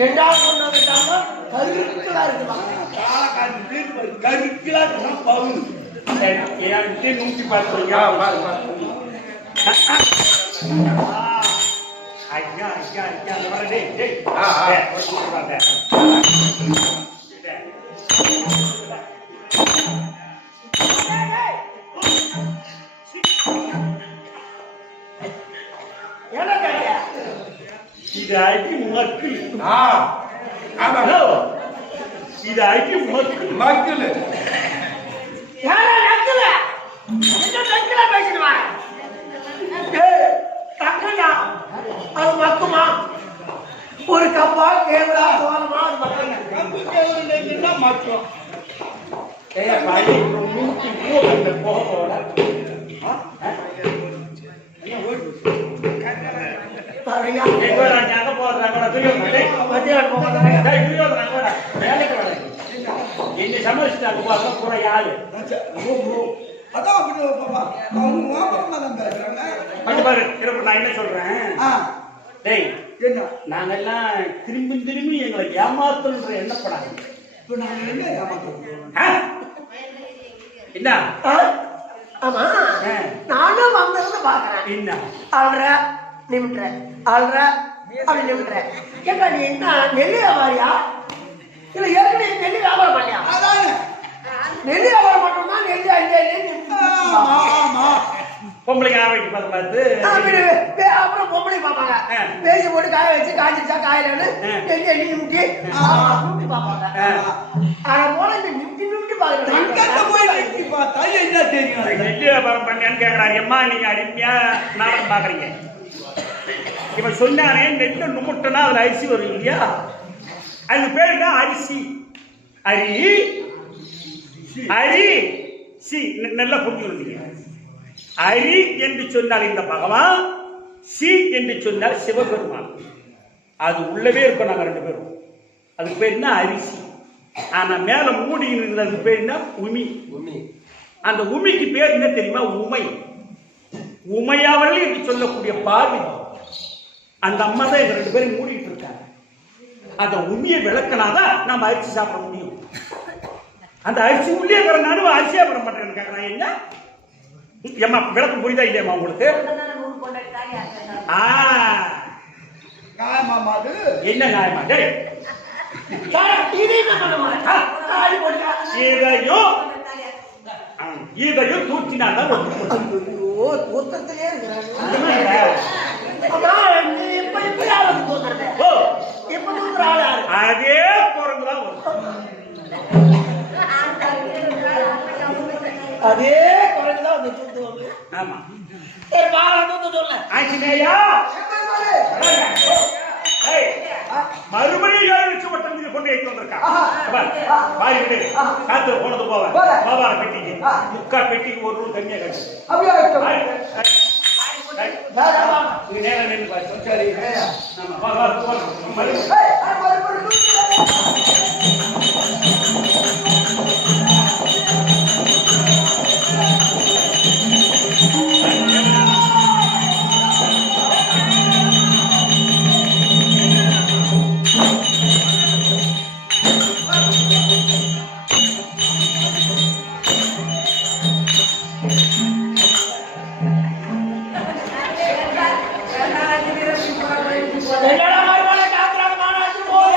ரெண்டாவது பொண்ணு வந்துட்டாங்க கருக்கலா இருக்குதான். கறிக்கலா பவுன் 110 ஐயா ஐயா ஐயா வர டேய் டேய் என்ன கேட்டியா? இது ஐக்கு மக்கள். ஆமா இது ஐக்கு மக்கள் மக்கள் யாரா நக்கல? என்ன நக்கல பேசிடுவா? தக்கடா அது மக்குமா? ஒரு கப்பா கேவலா சோளமா அது மக்கள். கப்பு கேவலா மக்கள். ஏய் பாடி மூக்கு மூக்கு போக சரியா எங்கடா ஞான போறாங்க டேய் மத்திய போறாங்க. டேய் துரியோதன வாடா வேலைக்கு வாடா என்ன சமஸ்டாக்கு போறா பூரா யாரு அதான் அப்படி பாப்பா அவங்க மாமா தான் பேசுறாங்க. பாரு பாரு திரும்ப நான் என்ன சொல்றேன் டேய் என்ன நாங்கெல்லாம் திரும்பி திரும்பி எங்களை ஏமாத்தணுன்ற எண்ணப்படாது. இப்ப நாங்க என்ன ஏமாத்துறோம்? என்ன ஆமா நானும் வந்திருந்து பாக்குறேன். என்ன ஆள்ற நிமிட்ற ஆள்ற அப்படி நிமிட்ற. ஏப்பா நீ என்ன நெல்லு வியாபாரியா இல்ல ஏற்கனவே நெல்லு வியாபாரம் பண்ணியா? அதானே நெல்லு வியாபாரம் மட்டும்தான் நெல்லு ஆமா பொம்பளைங்க ஆவைக்கு பார்த்து அப்புறம் பொம்பளை பார்ப்பாங்க. பேசி போட்டு காய வச்சு காய்ச்சிச்சா காயிலன்னு நெல்லு எண்ணி நிமிட்டி நிமிட்டி பார்ப்பாங்க. ஆனா போல இந்த நிமிட்டி நிமிட்டி பாக்குறேன். பார்த்தா என்ன தெரியும்? நெல்லு வியாபாரம் பண்ணியான்னு கேட்கறாங்க. அம்மா நீங்க அருமையா நாடகம் பாக்குறீங்க. இவன் சொன்னானே நெல்லு நுமுட்டனா அதுல அரிசி வரும் இல்லையா? அது பேர் தான் அரிசி. அரி அரி சி நல்லா புரிஞ்சுருந்தீங்க. அரி என்று சொன்னால் இந்த பகவான், சி என்று சொன்னால் சிவபெருமான். அது உள்ளவே இருக்கும். நாங்க ரெண்டு பேரும் அதுக்கு பேர் என்ன அரிசி. ஆனா மேல மூடி இருக்கிறது பேர் என்ன உமி. அந்த உமிக்கு பேர் என்ன தெரியுமா? உமை. உமையாவர்கள் என்று சொல்லக்கூடிய பார்வதி அந்த அம்மா தான் எங்க ரெண்டு பேரும் மூடிட்டு இருக்காங்க. அந்த உமியை விளக்கினாதான் நம்ம அரிசி சாப்பிட முடியும். அந்த அரிசி உள்ளே இருக்கிறனால அரிசியா பண்ண மாட்டேன்னு கேட்கறான். என்ன ஏமா விளக்கம் புரியுதா இல்லையாமா உங்களுக்கு? காயமாமா அது என்ன நியாயமா? டேய் இதையும் தூக்கினாதான் அதே குரங்குதான் அதே குரங்குதான் வந்து தூத்துவாங்க. ஆமா சொல்ல ஆச்சினேயா மறுபடியும் கொண்டு வைத்து வந்திருக்கான். காத்து போனது போவேன் பாபார பெட்டிக்கு முக்கா பெட்டிக்கு ஒரு ரூம் தண்ணியா கட்சி நேரம் நின்று பாரு. என்னடா மறுபடியும் காத்துறாங்க மாநாட்டு போய்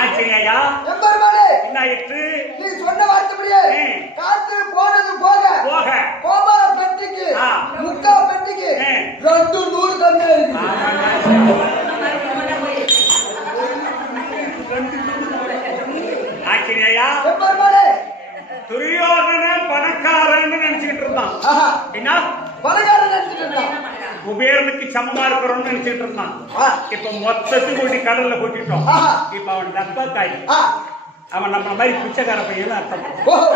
ஆச்சரியா எம்பெருமானே, என்ன ஆயிற்று? நீ சொன்ன வார்த்தைப்படியே காத்து போனது போக போக கோபால பெட்டிக்கு ஆ. முக்கா பெட்டிக்கு ஆ. 2 நூறு கம்மியா இருக்கு. ஆச்சரியா எம்பெருமானே, துரியோதன பணக்காரன்னு நினைச்சுக்கிட்டு இருந்தான். ஆஹா, என்ன பலகாரம் நினைச்சிட்டு இருந்தான். குபேரனுக்கு சமமா இருக்கிறோம்னு நினைச்சிட்டு இருந்தான். ஆ. இப்ப மொத்தத்துக்கு கொண்டு கடல்ல கொட்டிட்டோம். ஆஹா. இப்ப அவன் டப்பா காய். ஆ, அவன் நம்ம மாதிரி பிச்சைக்கார பையன் அர்த்தம். ஓஹோ,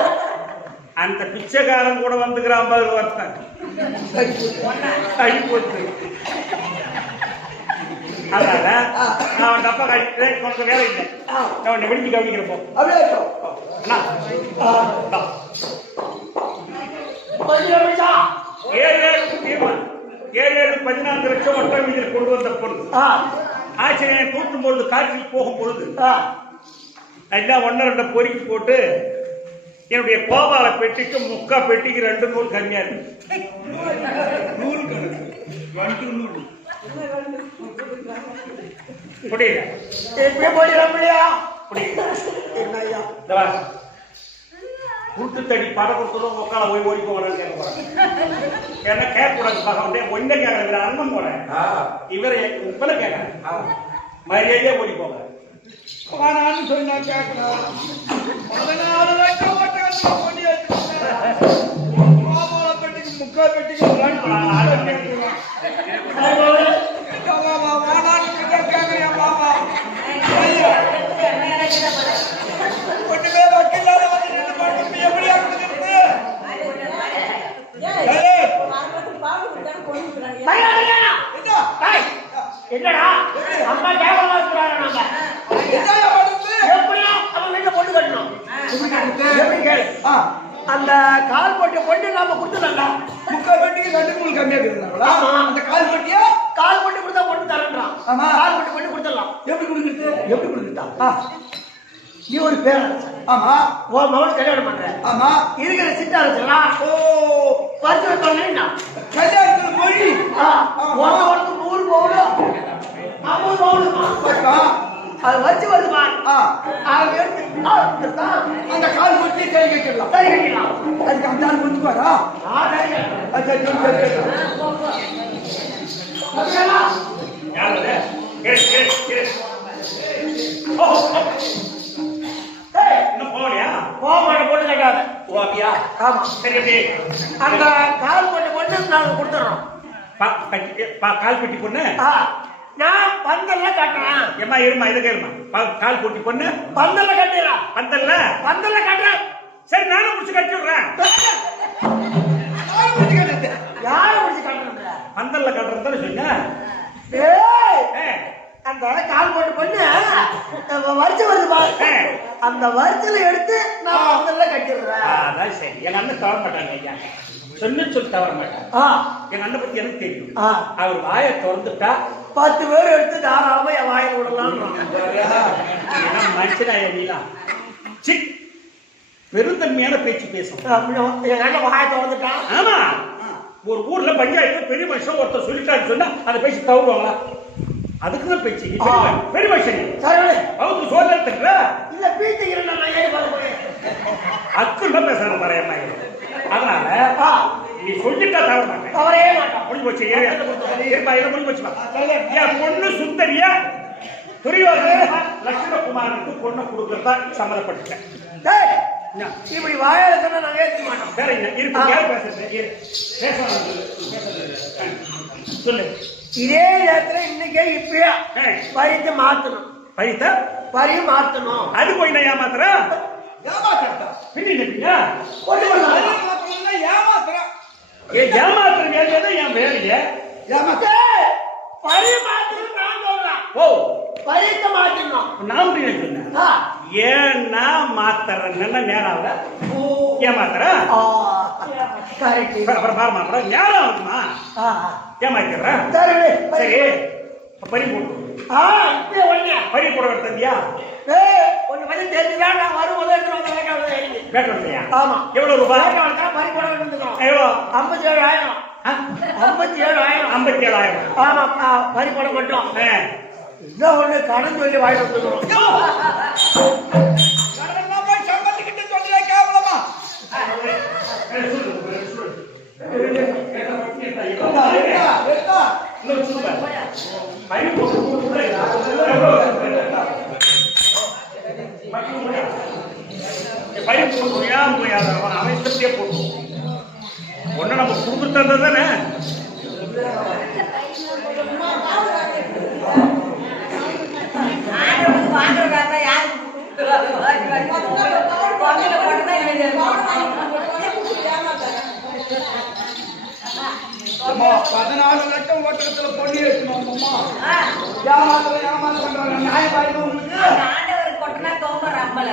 அந்த பிச்சைக்காரன் கூட வந்துக்கிறான் பாரு ஒருத்தன். சரி. கை போச்சு. அதனால அவன் டப்பா காய் உனக்கு வேலை இல்லை. அவனை வெடிச்சு கவனிக்கிறப்போ அப்படியே இருக்கும். கொஞ்சம் நிமிஷம். 14 லட்சம் ஒற்றை மீதில் கொண்டு வந்த பொருள் ஆச்சரியன் தூற்றும் பொழுது காற்றில் போகும் பொழுது எல்லாம் 1-2 பொறுக்கி போட்டு என்னுடைய கோபால பெட்டிக்கு முக்கா பெட்டிக்கு 2 நூல் கம்மியா இருக்கு. நூல் கணக்கு 2 நூல் புரியல. எப்படி போயிடலாம் இல்லையா? புரியல. என்ன ஐயா? இந்த வா. குருட்டு தடி பட கொடுத்ததும் உட்கால போய் ஓடி போகிறான்னு கேட்க போறேன். ஏன்னா கேட்கக்கூடாது பார்க்க ஒன்றை கேட்கறது அண்ணன் போறேன். இவரை இப்பல கேட்கறேன். மரியாதையே ஓடி போங்க. ஆனான்னு சொன்னா கேட்கலாம். 14 லட்சம் ஓட்டி கோபால பெட்டிக்கு முக்கா பெட்டிக்கு 2 நூறு கேட்கலாம். ஒண்ணுமே வக்கில்லாத வந்து நின்று பார்த்து எப்படி ஆகுது? என்னடா அம்மா கேவலமா இருக்கிறாங்க. நம்ம எப்படியா அவன் வீட்டுல பொண்ணு கட்டணும்? எப்படி கேளு. அந்த கால் போட்டு பொண்ணு நாம கொடுத்துடலாம். முக்கா பெட்டிக்கு 2 நூறு கம்மியா இருக்குங்களா? அந்த கால் பெட்டியா கால் போட்டு கொடுத்தா பொண்ணு தரன்றான். ஆமா. கால் போட்டு பொண்ணு கொடுத்துடலாம். எப்படி கொடுக்குறது? எப்படி கொடுத்துட்டா? நீ ஒரு பேரரசன். ஆமா. உன் மகனுக்கு கல்யாணம் பண்ற. ஆமா. இருக்கிற சிட்டாரசெல்லாம் பரிசு வைப்பாங்க. கல்யாணத்துல போய் உனக்கு 100 பவுன் 50 பவுன் அது வச்சு வருதுமா? அவன் எடுத்து அந்த கால் பெட்டி சரி கட்டிடலாம். சரி கட்டிடலாம். அதுக்கு அந்த ஆள் கொடுத்துப்பாரா? யாரு? இன்னும் போகலையா? பொண்ணு கட்டாத. ஓ அப்படியா? ஆமா. சரி அப்படி அந்த கால் போட்டு பொண்ணு நாங்க கொடுத்துறோம். கால் பெட்டி பொண்ணு நான் பந்தல்ல கட்டுறேன். ஏமா இருமா இதுக்கு இருமா கால் போட்டி பொண்ணு பந்தல்ல கட்டுறேன். பந்தல்ல கட்டுறேன். சரி நானும் முடிச்சு கட்டி விடுறேன். யார முடிச்சு கட்டுறது? பந்தல்ல கட்டுறதுன்னு சொன்ன. அந்த கால் போட்டு பொண்ணு வரிச்சு வருது பாரு. அந்த வரிச்சல எடுத்து நான் பந்தல்ல கட்டிடுறேன். அதான் சரி. எங்க அண்ணன் தவற மாட்டாங்க ஐயா. சொன்ன சொல்லி தவற மாட்டாங்க. எங்க அண்ணன் பத்தி எனக்கு தெரியும். அவர் வாயை திறந்துட்டா 10 பேர் எடுத்து தாராளமா என் வாயில் விடலாம். மனுஷனா எல்லாம் பெருந்தன்மையான பேச்சு பேசும். எங்க அண்ணன் வாயை திறந்துட்டான். ஆமா. ஒரு ஊர்ல பஞ்சாயத்து பெரிய மனுஷன் ஒருத்தர் சொல்லிட்டாரு சொன்னா அதை பேசி தவறுவாங்களா? அதுக்குதான் பேச்சு. பெரிய மனுஷன் அவருக்கு சோதனை தெரியல. இல்ல பீத்திக்கிறேன் நான் ஏறி பார்க்க போறேன். அக்குள்ள பேசுறது மறையமா. அதனால நீ சொல்லிட்டா தவற மாட்டேன். தவறே மாட்டான். முடிஞ்சு போச்சு. முடிஞ்சு போச்சுமா. என் பொண்ணு சுந்தரியா துரியோதன லட்சுமணகுமாரனுக்கு பொண்ணை கொடுக்கறதா சம்மதப்பட்டுட்டேன். இப்படி வாயால சொன்னா நாங்க ஏற்க மாட்டோம். வேற என்ன இருக்கு? யார் பேசுறது? சொல்லு. இதே நேரத்துல இன்னைக்கே இப்பயே பரித்து மாத்தணும். பரி மாத்தணும். அது போய் நான் ஏமாத்துறேன். ஏமாத்தா பின்ன கொண்டு வரலாம். ஏமாத்துறா. ஏமாத்துற வேலையை என் வேலையை ஏமாத்த பரி மாத்தணும். நான் சொல்றேன். ஓ பரித்த மாத்தணும். நான் சொன்னேன். ஏன்னா மாத்துறேன்னு நேரம் ஆகுதா? ஏமாத்துறேன். கரெக்ட். அப்புறம் பாருமா நேரம் ஆகுதுமா? ஏமாத்துறேன். சரி பறி போட்டு இப்பயே உடனே பறி போட தந்தியா ஒன்னு பத்தி தெரிஞ்சுதான் நான் வரும்போது எடுத்துட்டு வந்த வேண்டாம் பேட் வந்தியா ஆமா எவ்வளவு ரூபாய் வேண்டாம் பறி போட வேண்டியதுக்கும் எவ்வளோ 57,000 57,000 ஆமா பறி போட மட்டும் இன்னும் ஒண்ணு கடன் சொல்லி வாங்கி வந்துக்கிறோம் சம்பந்திக்கிட்ட சொல்றே கேவலமா அமைச்சே போட்டு ஒன்னு நம்ம கொடுத்துட்டு தானே அம்மா 14 லட்சம் ஓட்டத்துல பொண்ணு ஏத்துனோம்மா ஏமாத்துறாங்க நியாயம் பாருங்க உங்களுக்கு ஆண்டவர் கொட்டனா கோபம் ரம்பல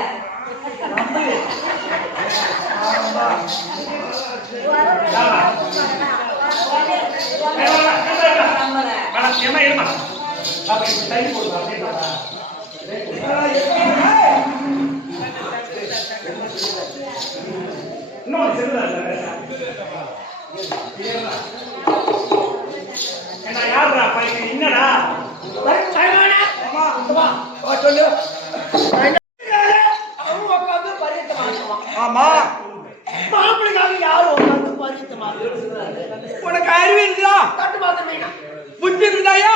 என்னடா சொல்லு ஆமா மாப்பிள்ளைக்காக யாரும் உட்காந்து பறித்து மாத்திரம் உனக்கு அறிவு இருக்குதா தட்டு மாத்திரம் புத்தி இருக்குதாயா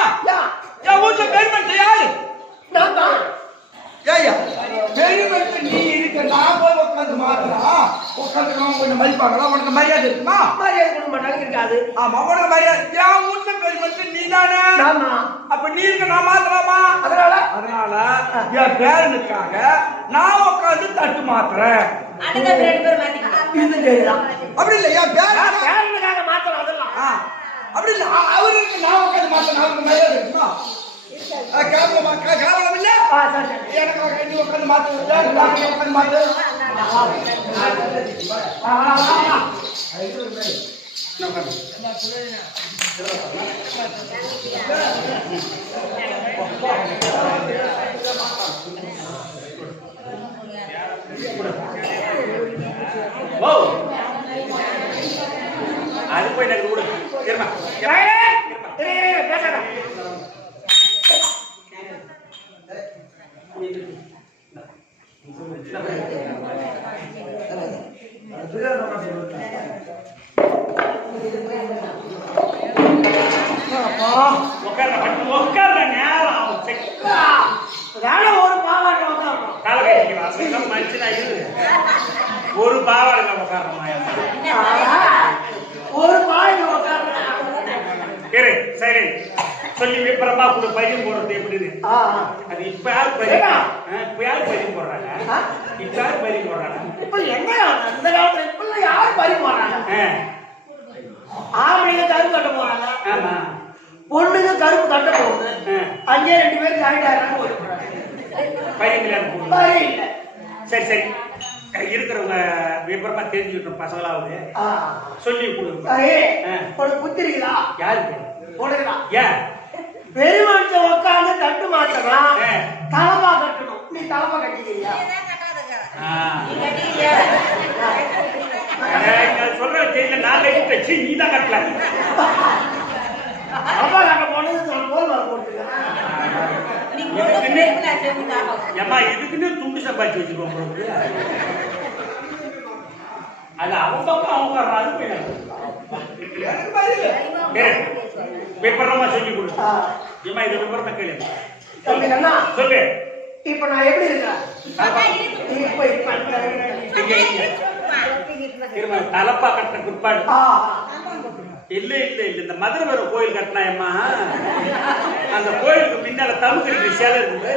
என் வீட்டுல பெருமெண்ட் யாரு நான் தான் ஏய்யா பெருமெண்ட் நீ இருக்க நான் போய் உட்காந்து மாத்திரம் உட்காந்துக்கணும் கொஞ்சம் மதிப்பாங்களா உனக்கு மரியாதை இருக்குமா மரியாதை கொடுக்க மாட்டாங்க இருக்காது ஆமா உனக்கு மரியாதை என் வீட்டுல பெருமெண்ட் நீ தானே ஆமா அப்ப நீ இருக்க நான் மாத்திரமா அதனால என் பேரனுக்காக நான் உட்காந்து தட்டு மாத்துறேன் அண்ணன் ரெண்டு பேரும் மாத்திக்கலாம் இது சரிதான் அப்படி இல்ல என் பேரனுக்காக மாத்திரம் அதெல்லாம் அப்படி இல்ல அவருக்கு நான் உட்காந்து மாத்திரம் அவருக்கு மரியாதை இருக்குமா கேவலம் இல்ல எனக்கு நீ உட்காந்து மாத்து உட்காந்து மாத்து அது போய் எனக்கு கூட உட்கார்ற நேரம் ஒரு பாவாட்டம் மனுஷனா இரு ஒரு பாவாடை உட்காரமா ஒரு பாய் உட்கார்ற சரி சொல்லி விபரமா கூட பையன் போடுறது எப்படின்னு அது இப்ப யாரு பையன் போடுறாங்க இப்ப யாரு பையன் போடுறாங்க இப்ப என்ன அந்த காலத்துல இப்ப யாரு பறி போடுறாங்க ஆம்பளைங்க கருப்பு கட்ட போறாங்க பொண்ணுங்க கருப்பு கட்ட போகுது அங்கே 2 பேரும் ஜாயிண்ட் ஆயிரம் பையன் சரி சரி இருக்கிறவங்க விபரமா தெரிஞ்சுக்கிட்டோம் பசங்களாவது சொல்லி கொடுங்க புத்தி இருக்குதா யாருக்கு போடுக்கலாம் ஏன் பெருமாட்ட உட்காந்து தட்டு மாத்தலாம் தலமா கட்டணும் நீ தலமா கட்டிக்கிறியா சொல்ற தெரியல நான் கட்டி நீ தான் கட்டல தலமா கட்ட போனது நான் போல் போட்டுக்கிறேன் ஏமா இதுக்குன்னு துண்டு சம்பாதிச்சு வச்சுக்கோங்க அது அவன் பக்கம் அவங்க அது விபரமா சொல்லி கொடு ஏமா இது விபரமா கேளு சொல்லு இப்ப நான் எப்படி இருக்கேன் தலப்பா கட்டின பிற்பாடு இல்ல இல்ல இல்ல இந்த மதுரை வர கோயில் கட்டினாயம்மா அந்த கோயிலுக்கு முன்னால தமிழ் சேலை இருக்கு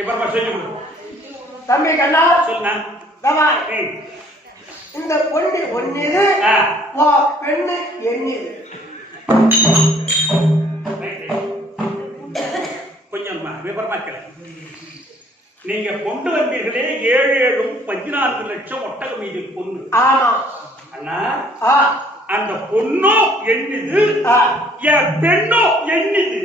இப்ப சொல்லி கொடு தம்பி கண்ணா சொல்லுண்ணா இந்த பொண்ணு ஒன்னிது பெண்ணு எண்ணிது கொஞ்சம் விபரமா கேளு நீங்க கொண்டு வந்தீர்களே 7 லட்சம் ஒட்டக மீது பொண்ணு. ஆமா அண்ணா ஆ அந்த பொண்ணும் எண்ணுது, என் பெண்ணும் எண்ணுது.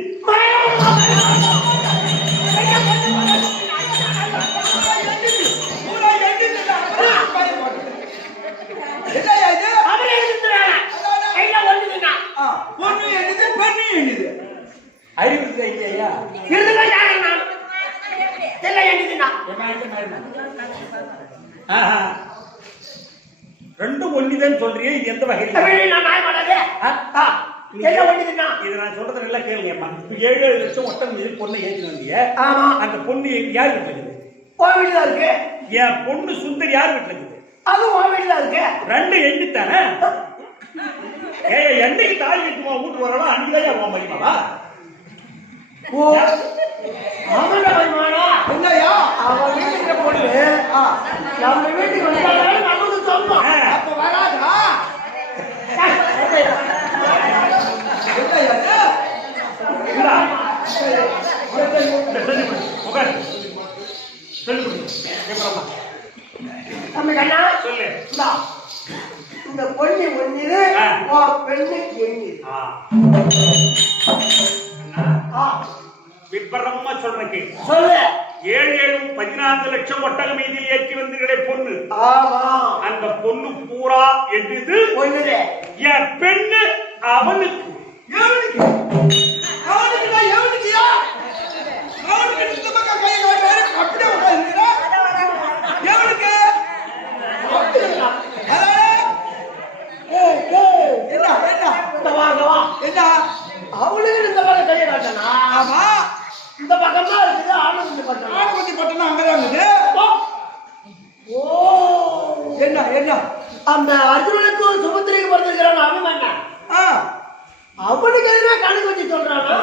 அறிவு இல்லையா? ரெண்டும் ஒண்ணுதான் சொல்றீங்க. இது எந்த வகையில்? இதை நான் சொல்றது நல்லா கேளுங்கம்மா. 7 லட்சம் ஒட்டகம் மீது பொண்ணை ஏற்றி வந்தீங்க. அந்த பொண்ணு யார் வீட்டுல இருக்குது? இருக்கு. என் பொண்ணு சுந்தரி யார் வீட்டுல இருக்குது? அது இருக்கு. ரெண்டு எண்ணித்தானே. என்னைக்கு தாலி கட்டுமா வீட்டு வரலாம் அன்னைக்குதான் அவன் மதிமாவா? இல்லையா அவன் வீட்டுக்கு பொண்ணு நம்ம வீட்டுக்கு வந்தாலும் நமக்கு சொல்லும். அப்ப வராதா? இந்த பொண்ணு ஒண்ணு பெண்ணுக்கு எண்ணு. விபரமா சொல்றேன் சொல்லு. 7 லட்சம் ஒட்டக மீதில் ஏற்றி வந்தீர்களே பொண்ணு. ஆமா அந்த பொண்ணு பூரா எண்ணுது. ஒண்ணுது. என் பெண்ணு அவனுக்கு அவளுக்கு இந்த பக்கம் கையை காட்டனா? ஆமா இந்த பக்கம் தான் இருக்குது. ஆணுக்குட்டி பட்டம் அங்கதான் ஓ என்ன என்ன அந்த அர்ஜுனனுக்கும் சுபத்திரிக்கு பிறந்திருக்கிறான் அவன் என்ன? அவனுக்கு எதுனா கணக்கு வச்சு சொல்றானா?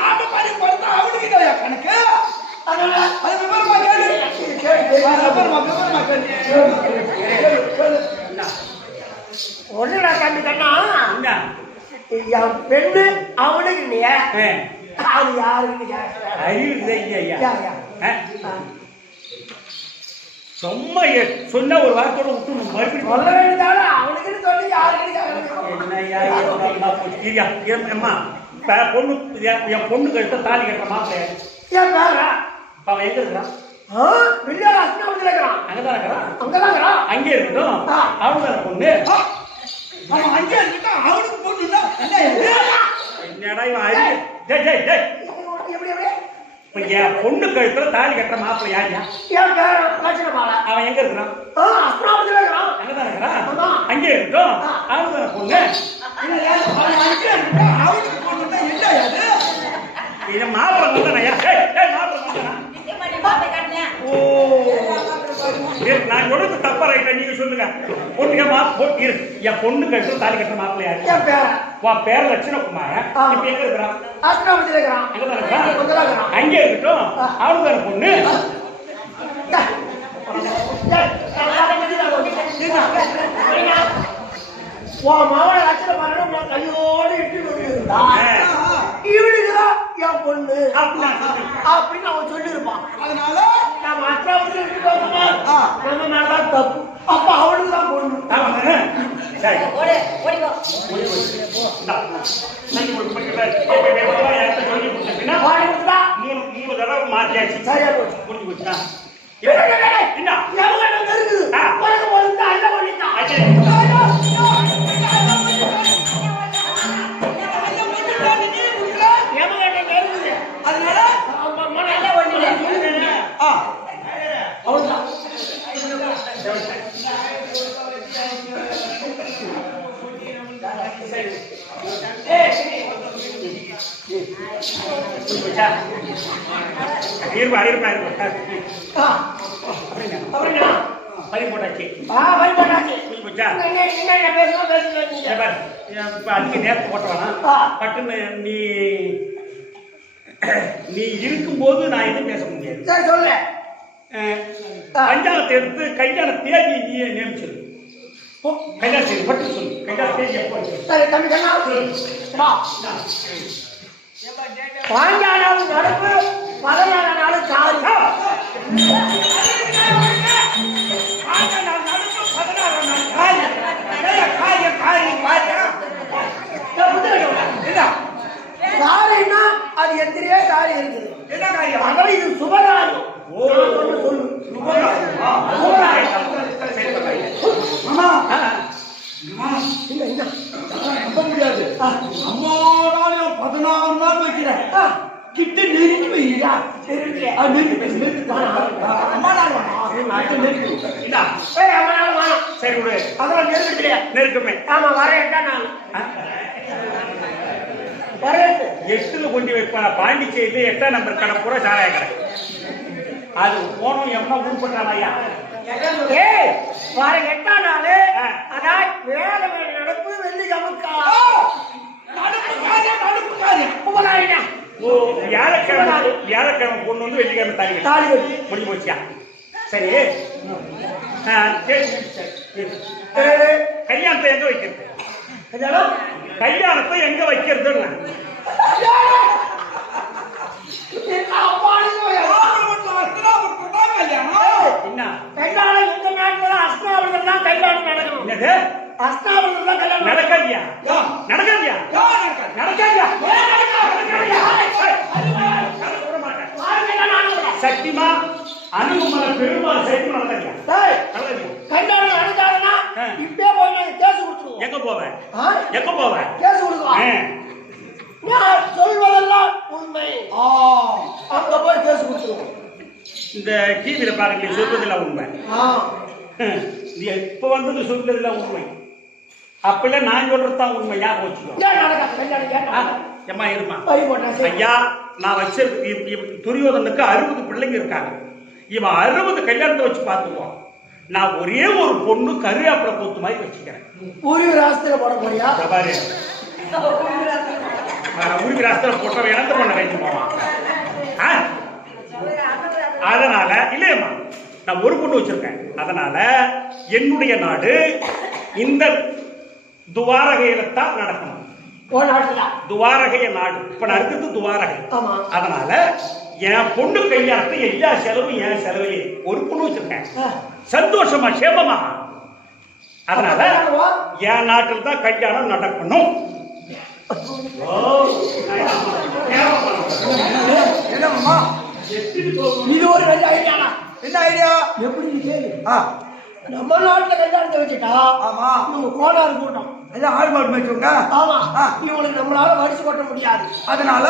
நாட்டு பாடி படுத்தா அவனுக்கு கணக்கு. அதனால அது விவரமா கேளு. விவரமா கேளு. ஒண்ணுடா தம்பி கண்ணா, என் பெண்ணு அவனுக்கு இல்லையா? அது யாருக்கு சும்மா சொன்ன ஒரு வார்த்தையோட விட்டு மறுபடியும் சொல்ல வேண்டியதால அவனுக்குன்னு சொல்லி யாருக்கு பொண்ணு என் பொண்ணு கட்ட தாலி கட்டுற மாப்பிள்ள என் பேரா அவன் எங்க இருக்கிறான்? வில்லியார் அஸ்னாவத்தில் இருக்கிறான். அங்கதான் இருக்கிறான். அங்கதான் இருக்கிறான். அங்கே இருக்கட்டும். அவனுக்கு பொண்ணு அவன் அங்கே இருக்கா. அவனுக்கு பொண்ணு என்னடா இவன் என் பொண்ணு கழுத்துல தாலி கட்டுற மாப்பிள்ள யாரியா? என் பேரன் லட்சணமாலா. அவன் எங்க இருக்கிறான்? அஸ்னாவத்தில் இருக்கிறான். அங்கதான் இருக்கிறான். அங்கே இருக்கட்டும். அவனுக்கு பொண்ணு அவனுக்கு பொண்ணு என்ன இது மாப்பிள்ள வந்தானயா? மாப்பிள்ள வந்தானா? நான் சொல்றது தப்பா ரைட்டா? நீங்க சொல்லுங்க. என் பொண்ணு கட்டு தாலி கட்டுற மாப்பிள்ள யாரு? பேர லட்சணகுமார். இப்ப எங்க இருக்கிறான்? அங்கே இருக்கட்டும். அவனுக்கு பொண்ணு மாவன லட்சணம் கையோடு இட்டு இவனுக்குதான் என் பொண்ணு அப்படின்னு அவன் சொல்லியிருப்பான். அதனால நம்ம அத்திராவத்தில் இட்டு நம்ம மேலதான் தப்பு. அப்ப அவனுக்கு தான் பொண்ணு. மூணு தடவை மாத்தியாச்சு. சரியா போச்சு. முடிஞ்சு போச்சுன்னா பறி போட்டாச்சு. அதுக்கு நேரத்தை போட்டவானா? பட்டுன்னு நீ இருக்கும்போது நான் எதுவும் பேச முடியாது. சொல்லு. கல்யாணத்தை எடுத்து கல்யாண தேதி நீயே நியமிச்சிரு. கல்யாண தேதி பட்டு சொல்லு. கல்யாண தேதி எப்போ? பாஞ்சாலாவது நடப்பு 14 நாள் சாரி. காரியம்னா அது எத்தனையோ காரியம் இருக்குது. என்ன காரியம்? அதனால இது சுபகாரியம். சொல்லு முடியாது. அம்மாவும் 16 நாள் வைக்கிறேன். கிட்ட நெருங்கி வையா. சரி விடு. அதெல்லாம் நெருக்கலையா? நெருக்கமே. ஆமா வரேன் நான் வரேன். 8ல கொண்டு வைப்பான பாண்டிச்சேரியில 8ஆம் நம்பர் கடை பூரா சாராய கடை. அது போனோம் எவனா உருப்பட்டான் ஐயா. ஏய் வர 8ஆம் நாள் அதான் வேலை நடப்பு வெள்ளி கமுக்கா வியாழக்கிழமை பொண்ணு வந்து வெள்ளிக்கிழமை தாலி முடிஞ்சு போச்சியா? சரி கல்யாணத்தை எங்க வைக்கிறது? கல்யாணத்தை எங்க வைக்கிறது? நடக்காதியா? நடக்காதியா? நடக்காதியா? சக்திமா அனுகுமல பெருமாள் சைத்து நடக்காதியா? கல்யாணம் நடக்காதுன்னா இப்பே போய் கேஸ் கொடுத்துருவோம். எங்க போவேன்? எங்க போவேன்? கேஸ் கொடுக்கலாம். நான் சொல்வதெல்லாம் உண்மை. அங்க போய் கேஸ் கொடுத்துருவோம். இந்த டிவியில பாருங்க சொல்றதெல்லாம் உண்மை. இப்ப வந்தது சொல்றதெல்லாம் உண்மை. அப்பல நான் சொல்றதுதான் உண்மை. யா போச்சுக்கோ. ஏமா இருமா ஐயா, நான் வச்சிருக்க துரியோதனுக்கு 60 பிள்ளைங்க இருக்காங்க. இவன் 60 கல்யாணத்தை வச்சு பார்த்துக்குவோம். நான் ஒரே ஒரு பொண்ணு கருவேப்பிலை போத்து மாதிரி வச்சுக்கிறேன். பூர்வீக ராசியில போட போறியா? பூர்வீக ராசியில போட்ட இனத்த பண்ண வைத்து போவான். அதனால இல்லையம்மா, நான் ஒரு பொண்ணு வச்சிருக்கேன். அதனால என்னுடைய நாடு இந்த துவாரகையில தான் நடக்கணும். துவாரகைய நாடு. இப்ப நான் இருக்கிறது துவாரகை. அதனால என் பொண்ணு கல்யாணத்தை எல்லா செலவும் என் செலவையே ஒரு பொண்ணு வச்சிருக்கேன். சந்தோஷமா சேமமா. அதனால என் நாட்டில் தான் கல்யாணம் நடக்கணும். இது ஒரு நல்ல ஐடியா. என்ன ஐடியா? எப்படி கேளு. நம்ம நாட்டுல கல்யாணத்தை வச்சுட்டா ஆமா நம்ம கோளாறு கூட்டம் எல்லாம் ஆடு மாடு மேய்ச்சுங்க. ஆமா இவங்களுக்கு நம்மளால வரிசை கொட்ட முடியாது. அதனால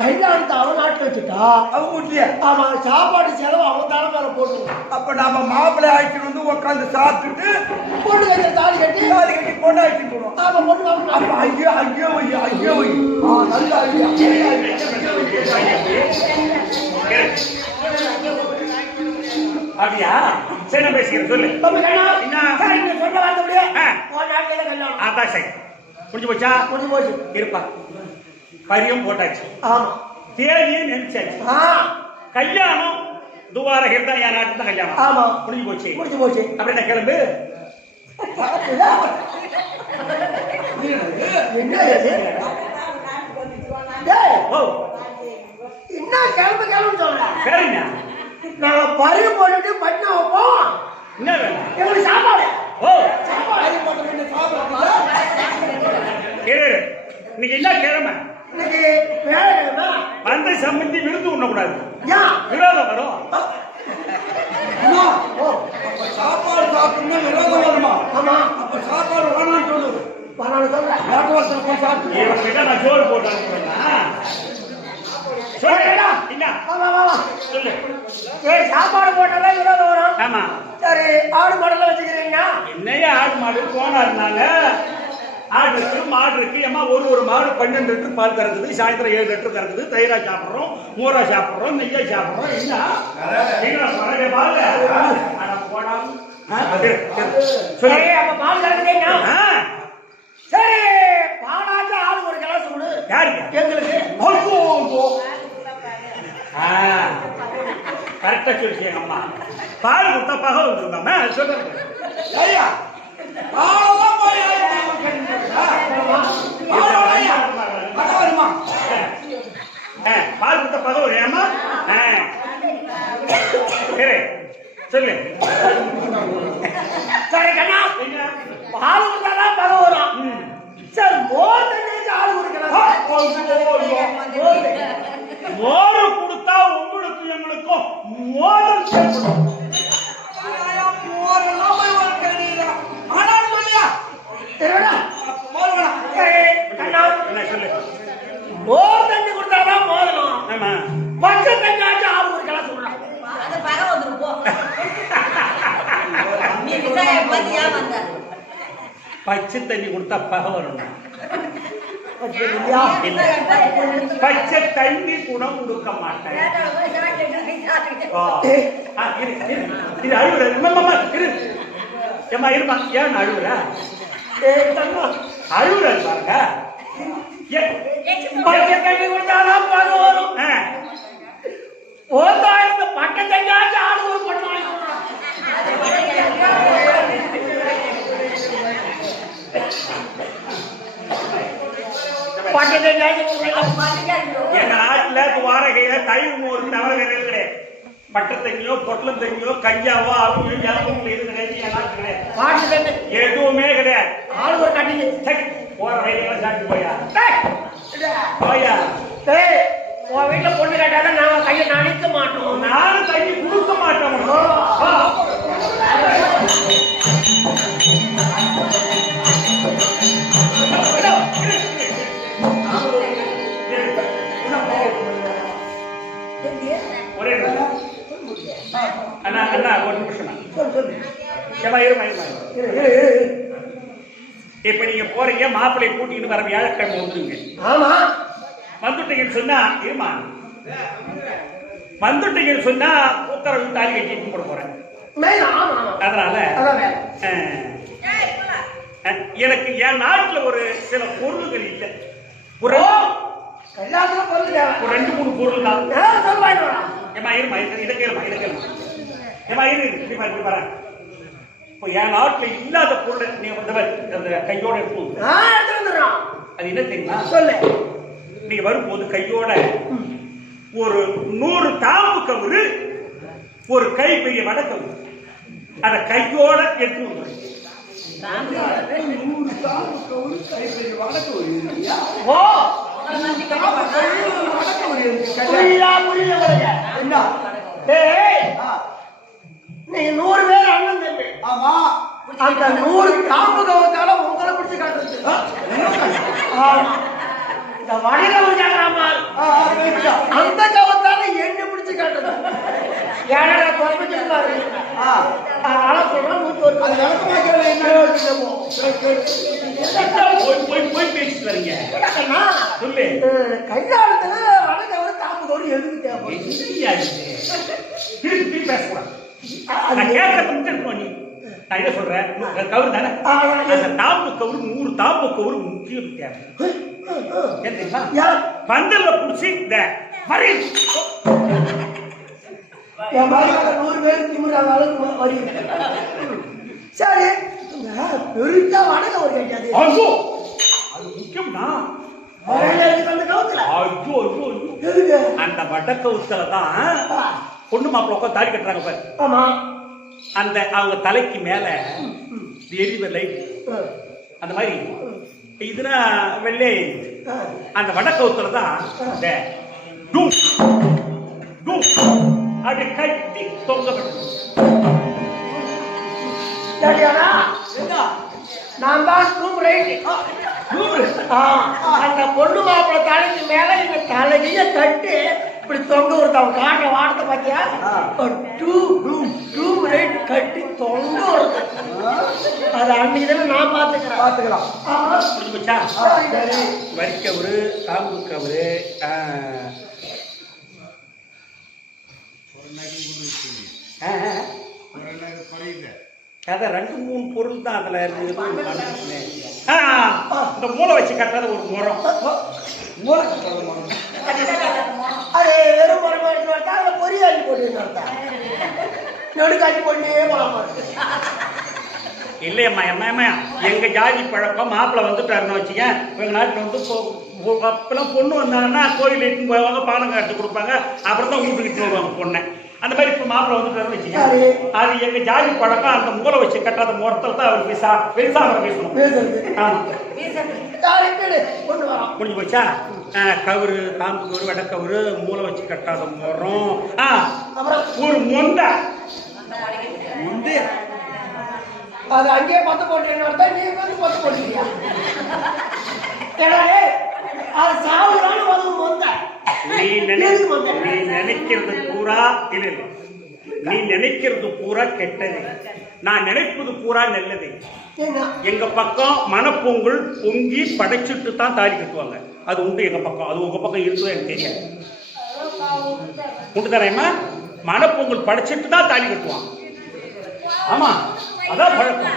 கல்யாணத்தை அவன் நாட்டுல வச்சுட்டா அவங்க வீட்லயே ஆமா சாப்பாடு செலவு அவன் தலைமையில போட்டுருவோம். அப்ப நாம மாப்பிள்ளை ஆயிடுச்சு வந்து உட்காந்து சாப்பிட்டுட்டு பொண்ணு கட்டி தாலி கட்டி பொண்ணு ஆயிடுச்சு போடுவோம். ஆமா பொண்ணு அப்ப ஐயோ ஐயோ ஐயோ நல்ல ஐடியா. அப்படியா? சரி பேசிக்கிறேன். சொல்லு. சொல்ல வார்த்தை அதான் சரி. முடிஞ்சு போச்சா? முடிஞ்சு போச்சு. இருப்பா பரியம் போட்டாச்சு. ஆமா தேதியை நினைச்சாச்சு. கல்யாணம் துவாரகை தான் என் நாட்டு தான் கல்யாணம். ஆமா முடிஞ்சு போச்சு. முடிஞ்சு போச்சு. அப்படி நான் கிளம்பு. என்ன கிளம்பு கிளம்பு சொல்றேன். சரிங்க. நாங்க பரிவு போட்டுட்டு பட்டினா வைப்போம். என்ன வேணும்? எங்களுக்கு சாப்பாடு. இன்னைக்கு என்ன கிழமை? இன்னைக்கு வேலைக்கிழமை. மந்தை சம்பந்தி விருந்து உண்ணக்கூடாது. விரோதம் வரும். சாப்பாடு சாப்பிட்டா விரோதம் வருமா? ஆமா அப்ப சாப்பாடு வேணாம்னு சொல்லுது. வேணாம்னு சொல்றேன். சாப்பிட்டு நான் சோறு போட்டு அனுப்புறேன். சொல்லு. சரி சாப்பாடு போட்டாதான் விரோதம் வரும். ஆமா சரி ஆடு மாடெல்லாம் வச்சுக்கிறீங்க. என்னையா ஆடு மாடு போனா இருந்தாங்க. ஆடு இருக்கு மாடு இருக்கு. ஏமா ஒரு மாடு 12 லிட்டர் பால் கறக்குது. சாயந்தரம் 7 லிட்டர் கறக்குது. தயிரா சாப்பிடுறோம், மோரா சாப்பிடுறோம், நெய்யா சாப்பிடுறோம். என்ன பழக பால் போடாம சரி அப்ப பால் கறக்குறீங்க. சரி பாலாச்சும் ஆளுக்கு ஒரு கிளாஸ் கொடு. யாருக்கு? எங்களுக்கு. கரெக்டா சொல்லிச்சு எங்க அம்மா. பால் கொடுத்தா பகை வந்துருக்காம சொல்றேன். பால் கொடுத்த பகை ஏமா சரி சொல்லு. சரி கண்ணா, என்ன? பால் கொடுத்தாதான் பகம் வரும். சரி மோர் தண்ணி ஆளு குடிக்கலாம். மோரு கொடுத்தா உங்களுக்கு எங்களுக்கும் மோதல் ஏற்படும். சரிடா? சரி கண்ணா, என்ன சொல்லு. மோர் தண்ணி கொடுத்தாதான் மோதணும். ஆமா. பச்சை தண்ணி ஆளு குடிக்கலாம் சொல்றான். அது பகம் வந்துரும் போ. நீ விவசாயம் பத்தி ஏன் வந்த? பச்சை தண்ணி கொடுத்தா பகை வரணும். விவசாயம் பத்தி பச்சை தண்ணி கூட கொடுக்க மாட்டேன். ஆ. ஆ, இரு, இரு. இது அழுவுற. அம்மா, இரு. ஏம்மா, இருமா. ஏன் அழுவுற? ஏய் கண்ணா, அழுவுற பாருங்க. பச்சை தண்ணி கொடுத்தாதான் பகம் வரும். ஆ. ஓதாயிரத்து பட்டை தண்ணி ஆளு ஒரு பொண்ணு வாங்கி சொல்றான். பட்டை தண்ணி எங்க நாட்டுல வாடகையில தயிர் மோர் தவிர கிடையாது. பட்டை தண்ணியோ பொட்டலம் தண்ணியோ கஞ்சாவோ அவங்க இது கிடையாது. என் நாட்டு கிடையாது. பாட்டு தண்ணி எதுவுமே கிடையாது. ஆளு ஒரு கட்டிங்க. சரி, போற வயலாம் சாப்பிட்டு போயா போயா. டேய், உன் வீட்டுல பொண்ணு கேட்டாலும் நாங்க கையை நனைக்க மாட்டோம். நானும் தண்ணி கொடுக்க மாட்டோம். ஆ. ஒரே நிமிஷம். அண்ணா அண்ணா ஒரு நிமிஷம். ஏமா இருமா இருமா. இப்ப நீங்க போறீங்க, மாப்பிள்ளை கூட்டிட்டு வர வியாழக்கிழமை வந்துருங்க. ஆமா, வந்துட்டீங்கன்னு சொன்னா இருமா. வந்துட்டீங்கன்னு சொன்னா உத்தரவு தாலி கட்டி போட போறேன். அதனால எனக்கு என் நாட்டுல ஒரு சில பொருள்கள் இல்லை. ஒரு ஒரு 2-3 பொருள் தான். ஏமா இருமா, இதை கேளுமா, இதை கேளுமா. ஏமா இரு, இப்படி வரேன். இப்போ என் நாட்டுல இல்லாத பொருளை நீங்க அந்த கையோட எடுத்து அது என்ன தெரியுமா? சொல்லு. நீங்க வரும்போது கையோட ஒரு 100 தாம்பு கவுரு, ஒரு கை பெரிய வடை கவுரு, அத கையோட எடுத்து வந்து. 100 தாம்பு கவுரு கை பெரிய வடக்கு ஒரு ஓ என்ன? நீங்க 100 பேர் அண்ணன் தம்பி. ஆமா, அந்த 100 காம்பு கவத்தால உங்களை பிடிச்சு காட்டுறது. இந்த வடிக விட்டாங்களாமா, அந்த கவத்தால என்ன பிடிச்சு காட்டுறது. ஏன்னா குழம்பிச்சிருந்தாரு. அதனால சொல்றேன், 100 போய் பேசிட்டு வரீங்க. சொல்லு. கையாளத்துல வடகவரு காம்பு கவரு எதுக்கு தேவைப்படுது? திருப்பி பேசக்கூடாது. நான் கேட்க நீ நான் என்ன சொல்றேன், கவுரு தானே, அந்த தாம்பு கவுரு 100 தாம்பு கவுரு முக்கியம் தேவை. பந்தல்ல புடிச்சு இந்த வரையில் என் மகனாக 100 பேர் திமுறாத அளவுக்கு வருகிறது. சரி, பெருசா வடக ஒரு கேட்டாது. ஐயோ, அது முக்கியம்னா அந்த கவுத்துல ஐயோ ஐயோ ஐயோ, அந்த வடக்கவுத்துல தான் பொண்ணு மாப்பிள்ள உட்காந்து தாலி கட்டுறாங்க பாரு. ஆமா, அந்த அவங்க தலைக்கு மேல எரிவ லைட் அந்த மாதிரி இதுனா வெள்ளை. அந்த வடக்கவுத்துல தான் அப்படி கட்டி தொங்கப்பட்டு. நான் தான் ரூம் ரைட். அந்த பொண்ணு மாப்பிள்ள தலைக்கு மேல இந்த தலைய கட்டி இப்படி தொங்க விடுறவங்க காட்ட வாடத்தை பாத்தியா, டூம் ரைட் கட்டி தொங்க வருது. அது அன்னைக்கு தானே நான் பாத்துக்கலாம். வரிக்கவரு, தாம்பு கவரு, அதான் 2-3 பொருள் தான் அதுல இருக்கு. இந்த மூளை வச்சு கட்டுறது ஒரு முறம். அது வெறும் முறமா எடுத்து அதுல பொரியாளி போட்டு நெடுக்காட்சி பொண்ணே போலாம். இல்லையம்மா அம்மா, எங்க ஜாதி பழக்கம் மாப்பிள்ள வந்துட்டாருன்னு வச்சுக்க, எங்க நாட்டுல வந்து அப்பெல்லாம் பொண்ணு வந்தாங்கன்னா கோயில் இட்டுன்னு போவாங்க, பானம் காட்டு கொடுப்பாங்க, அப்புறம் தான் வீட்டுக்கிட்டு வருவாங்க பொண்ணை. அந்த மாதிரி இப்ப மாப்பிள்ள வந்துட்டு வச்சுங்க சரி. அது எங்க ஜாதி பழக்கம் அந்த மூளை வச்சு கட்டாத முகத்தில் தான் அவர் பெருசா பேசணும் பேசுறது ஆமா சரி, கேளு. கொண்டு வரோம். முடிஞ்சு போச்சா கவுரு தாம்பு கவுரு வெடக்கவுரு மூளை வச்சு கட்டாத முறம் அப்புறம் ஒரு மொண்டை அது அங்கேயே பத்து போட்டேன்னு வரதா நீ வந்து பத்து போட்டுக்கிறியா? ஏடா டேய், அது சாவுறான்னு வந்து வந்த நீ நினைக்கிறது பூரா இல்ல நீ நினைக்கிறது பூரா கெட்டது நான் நினைப்பது பூரா நல்லது என்ன எங்க பக்கம் மணப்பொங்கல் பொங்கி படைச்சிட்டு தான் தாலி கட்டுவாங்க அது உண்டு எங்க பக்கம் அது உங்க பக்கம் இருக்குதோ எனக்கு தெரியாது உண்டு தரேம்மா மணப்பொங்கல் படைச்சிட்டு தான் தாலி கட்டுவாங்க ஆமா அதான் பழக்கம்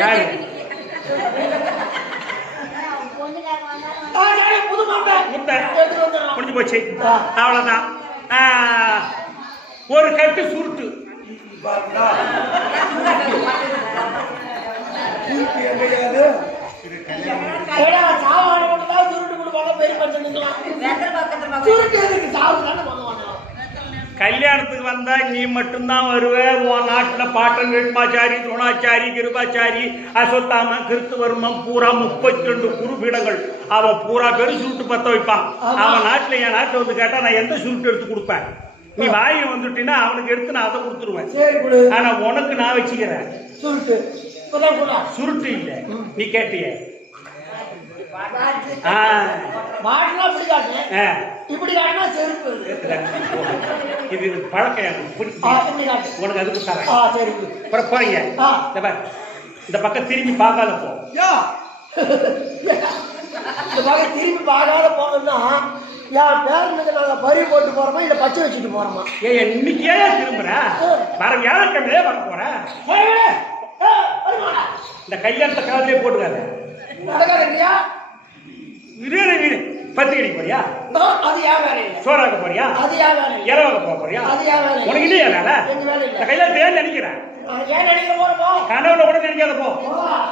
யாரு புது மாட்டை முட்டை எடுத்துட்டு வந்துடுறோம். முடிஞ்சு போச்சு அவ்வளவுதான் ஒரு கட்டு சுருட்டு ஏடா, சாவான மட்டும் தான் சுருட்டு கொடுப்பாங்க, பெரிய மனுஷனுக்குலாம். சுருட்டு எதுக்கு? சாவுறான்னு பண்ணுவாங்க. கல்யாணத்துக்கு வந்தா நீ மட்டும்தான் வருவ உன் நாட்டுல பாட்டன் வேட்மாச்சாரி துணாச்சாரி கிருபாச்சாரி அசோத்தாம கிருத்துவர்மம் பூரா 32 குருபீடங்கள் அவன் பூரா பேரு சுருட்டு பத்த வைப்பான் அவன் நாட்டுல என் நாட்டுல வந்து கேட்டா நான் எந்த சுருட்டு எடுத்து கொடுப்பேன் நீ வாயை வந்துட்டீன்னா அவனுக்கு எடுத்து நான் அதை கொடுத்துருவேன் சரி கொடு. ஆனா உனக்கு நான் வச்சுக்கிறேன் சுருட்டு இப்பதான் கூட சுருட்டு இல்ல நீ கேட்டிய மாட்டுனா இப்படி காட்டு, இப்படி காட்டினா செருப்பு. இது பழக்கம் எனக்கு பிடிக்கும் இப்படி காட்டு. உனக்கு அதுக்கு தரேன் சரி அப்புறம் போறீங்க இந்த பக்கம் திரும்பி பார்க்காத போ இந்த பக்கம் திரும்பி பார்க்காத போனோம்னா என் பேரனுக்கு நாங்க பறி போட்டு போறோமா இல்ல பச்சை வச்சுட்டு போறோமா? இன்னைக்கு ஏன் திரும்புற வர வியாழக்கிழமையே வர போற இந்த கல்யாணத்தை காலத்திலே போட்டுக்காத நடக்காது இல்லையா? வீடு பத்து கடிக்க போறியா அது ஏன் வேலை இல்லை. சோறாக்க போறியா அது ஏன் வேலை இல்லை. இலவாக்க போக போறியா அது ஏன் வேலை இல்லை. உனக்கு இல்லையா வேலை எங்க வேலை இந்த இல்லை. கல்யாணத்தை ஏன் நினைக்கிறேன் ஏன் நினைக்கிற போறோமோ? கனவுல கூட நினைக்காத போ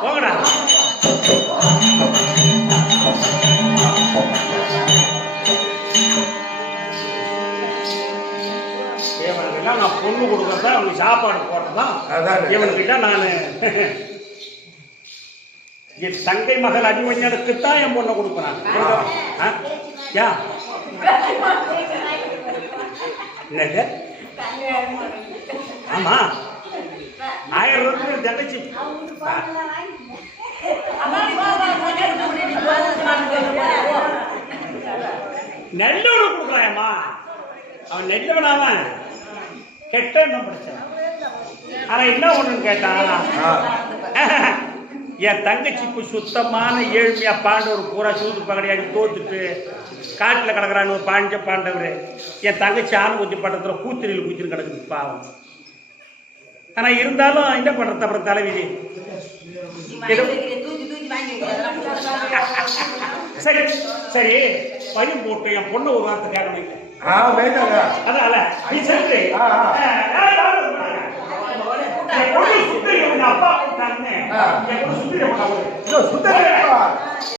போங்கடா இவனுக்கெல்லாம் நான் பொண்ணு கொடுக்கறதா அவனுக்கு சாப்பாடு போடுறதான் இவனுக்கிட்ட நான் என் தங்கை மகள் அடிமஞ்சனுக்குத்தான் என் பொண்ணை கொடுக்குறான் யா என்னது ஆமா 1000 ரூபாய் தங்கச்சி நெல்லூர் கொடுக்குறாயம்மா அவன் நெல்லவன் அவன் கெட்ட எண்ணம் படிச்சான் ஆனா என்ன ஒண்ணுன்னு கேட்டான் என் தங்கச்சிக்கு சுத்தமான ஏழ்மையா பாண்டவர் பூரா சூது பகடையாடி தோத்துட்டு காட்டுல கிடக்குறான்னு ஒரு பாண்டவர் என் தங்கச்சி ஆணுக்குச்சி பட்டத்துல கூத்திரியில் கூத்திரி கிடக்குது பாவம் ஆனா இருந்தாலும் என்ன பண்றது அப்புறம் தலைவிதி சரி சரி பையன் போட்டு என் பொண்ணு ஒரு வார்த்தை கேட்கணும் அதால அப்பா சுந்தரி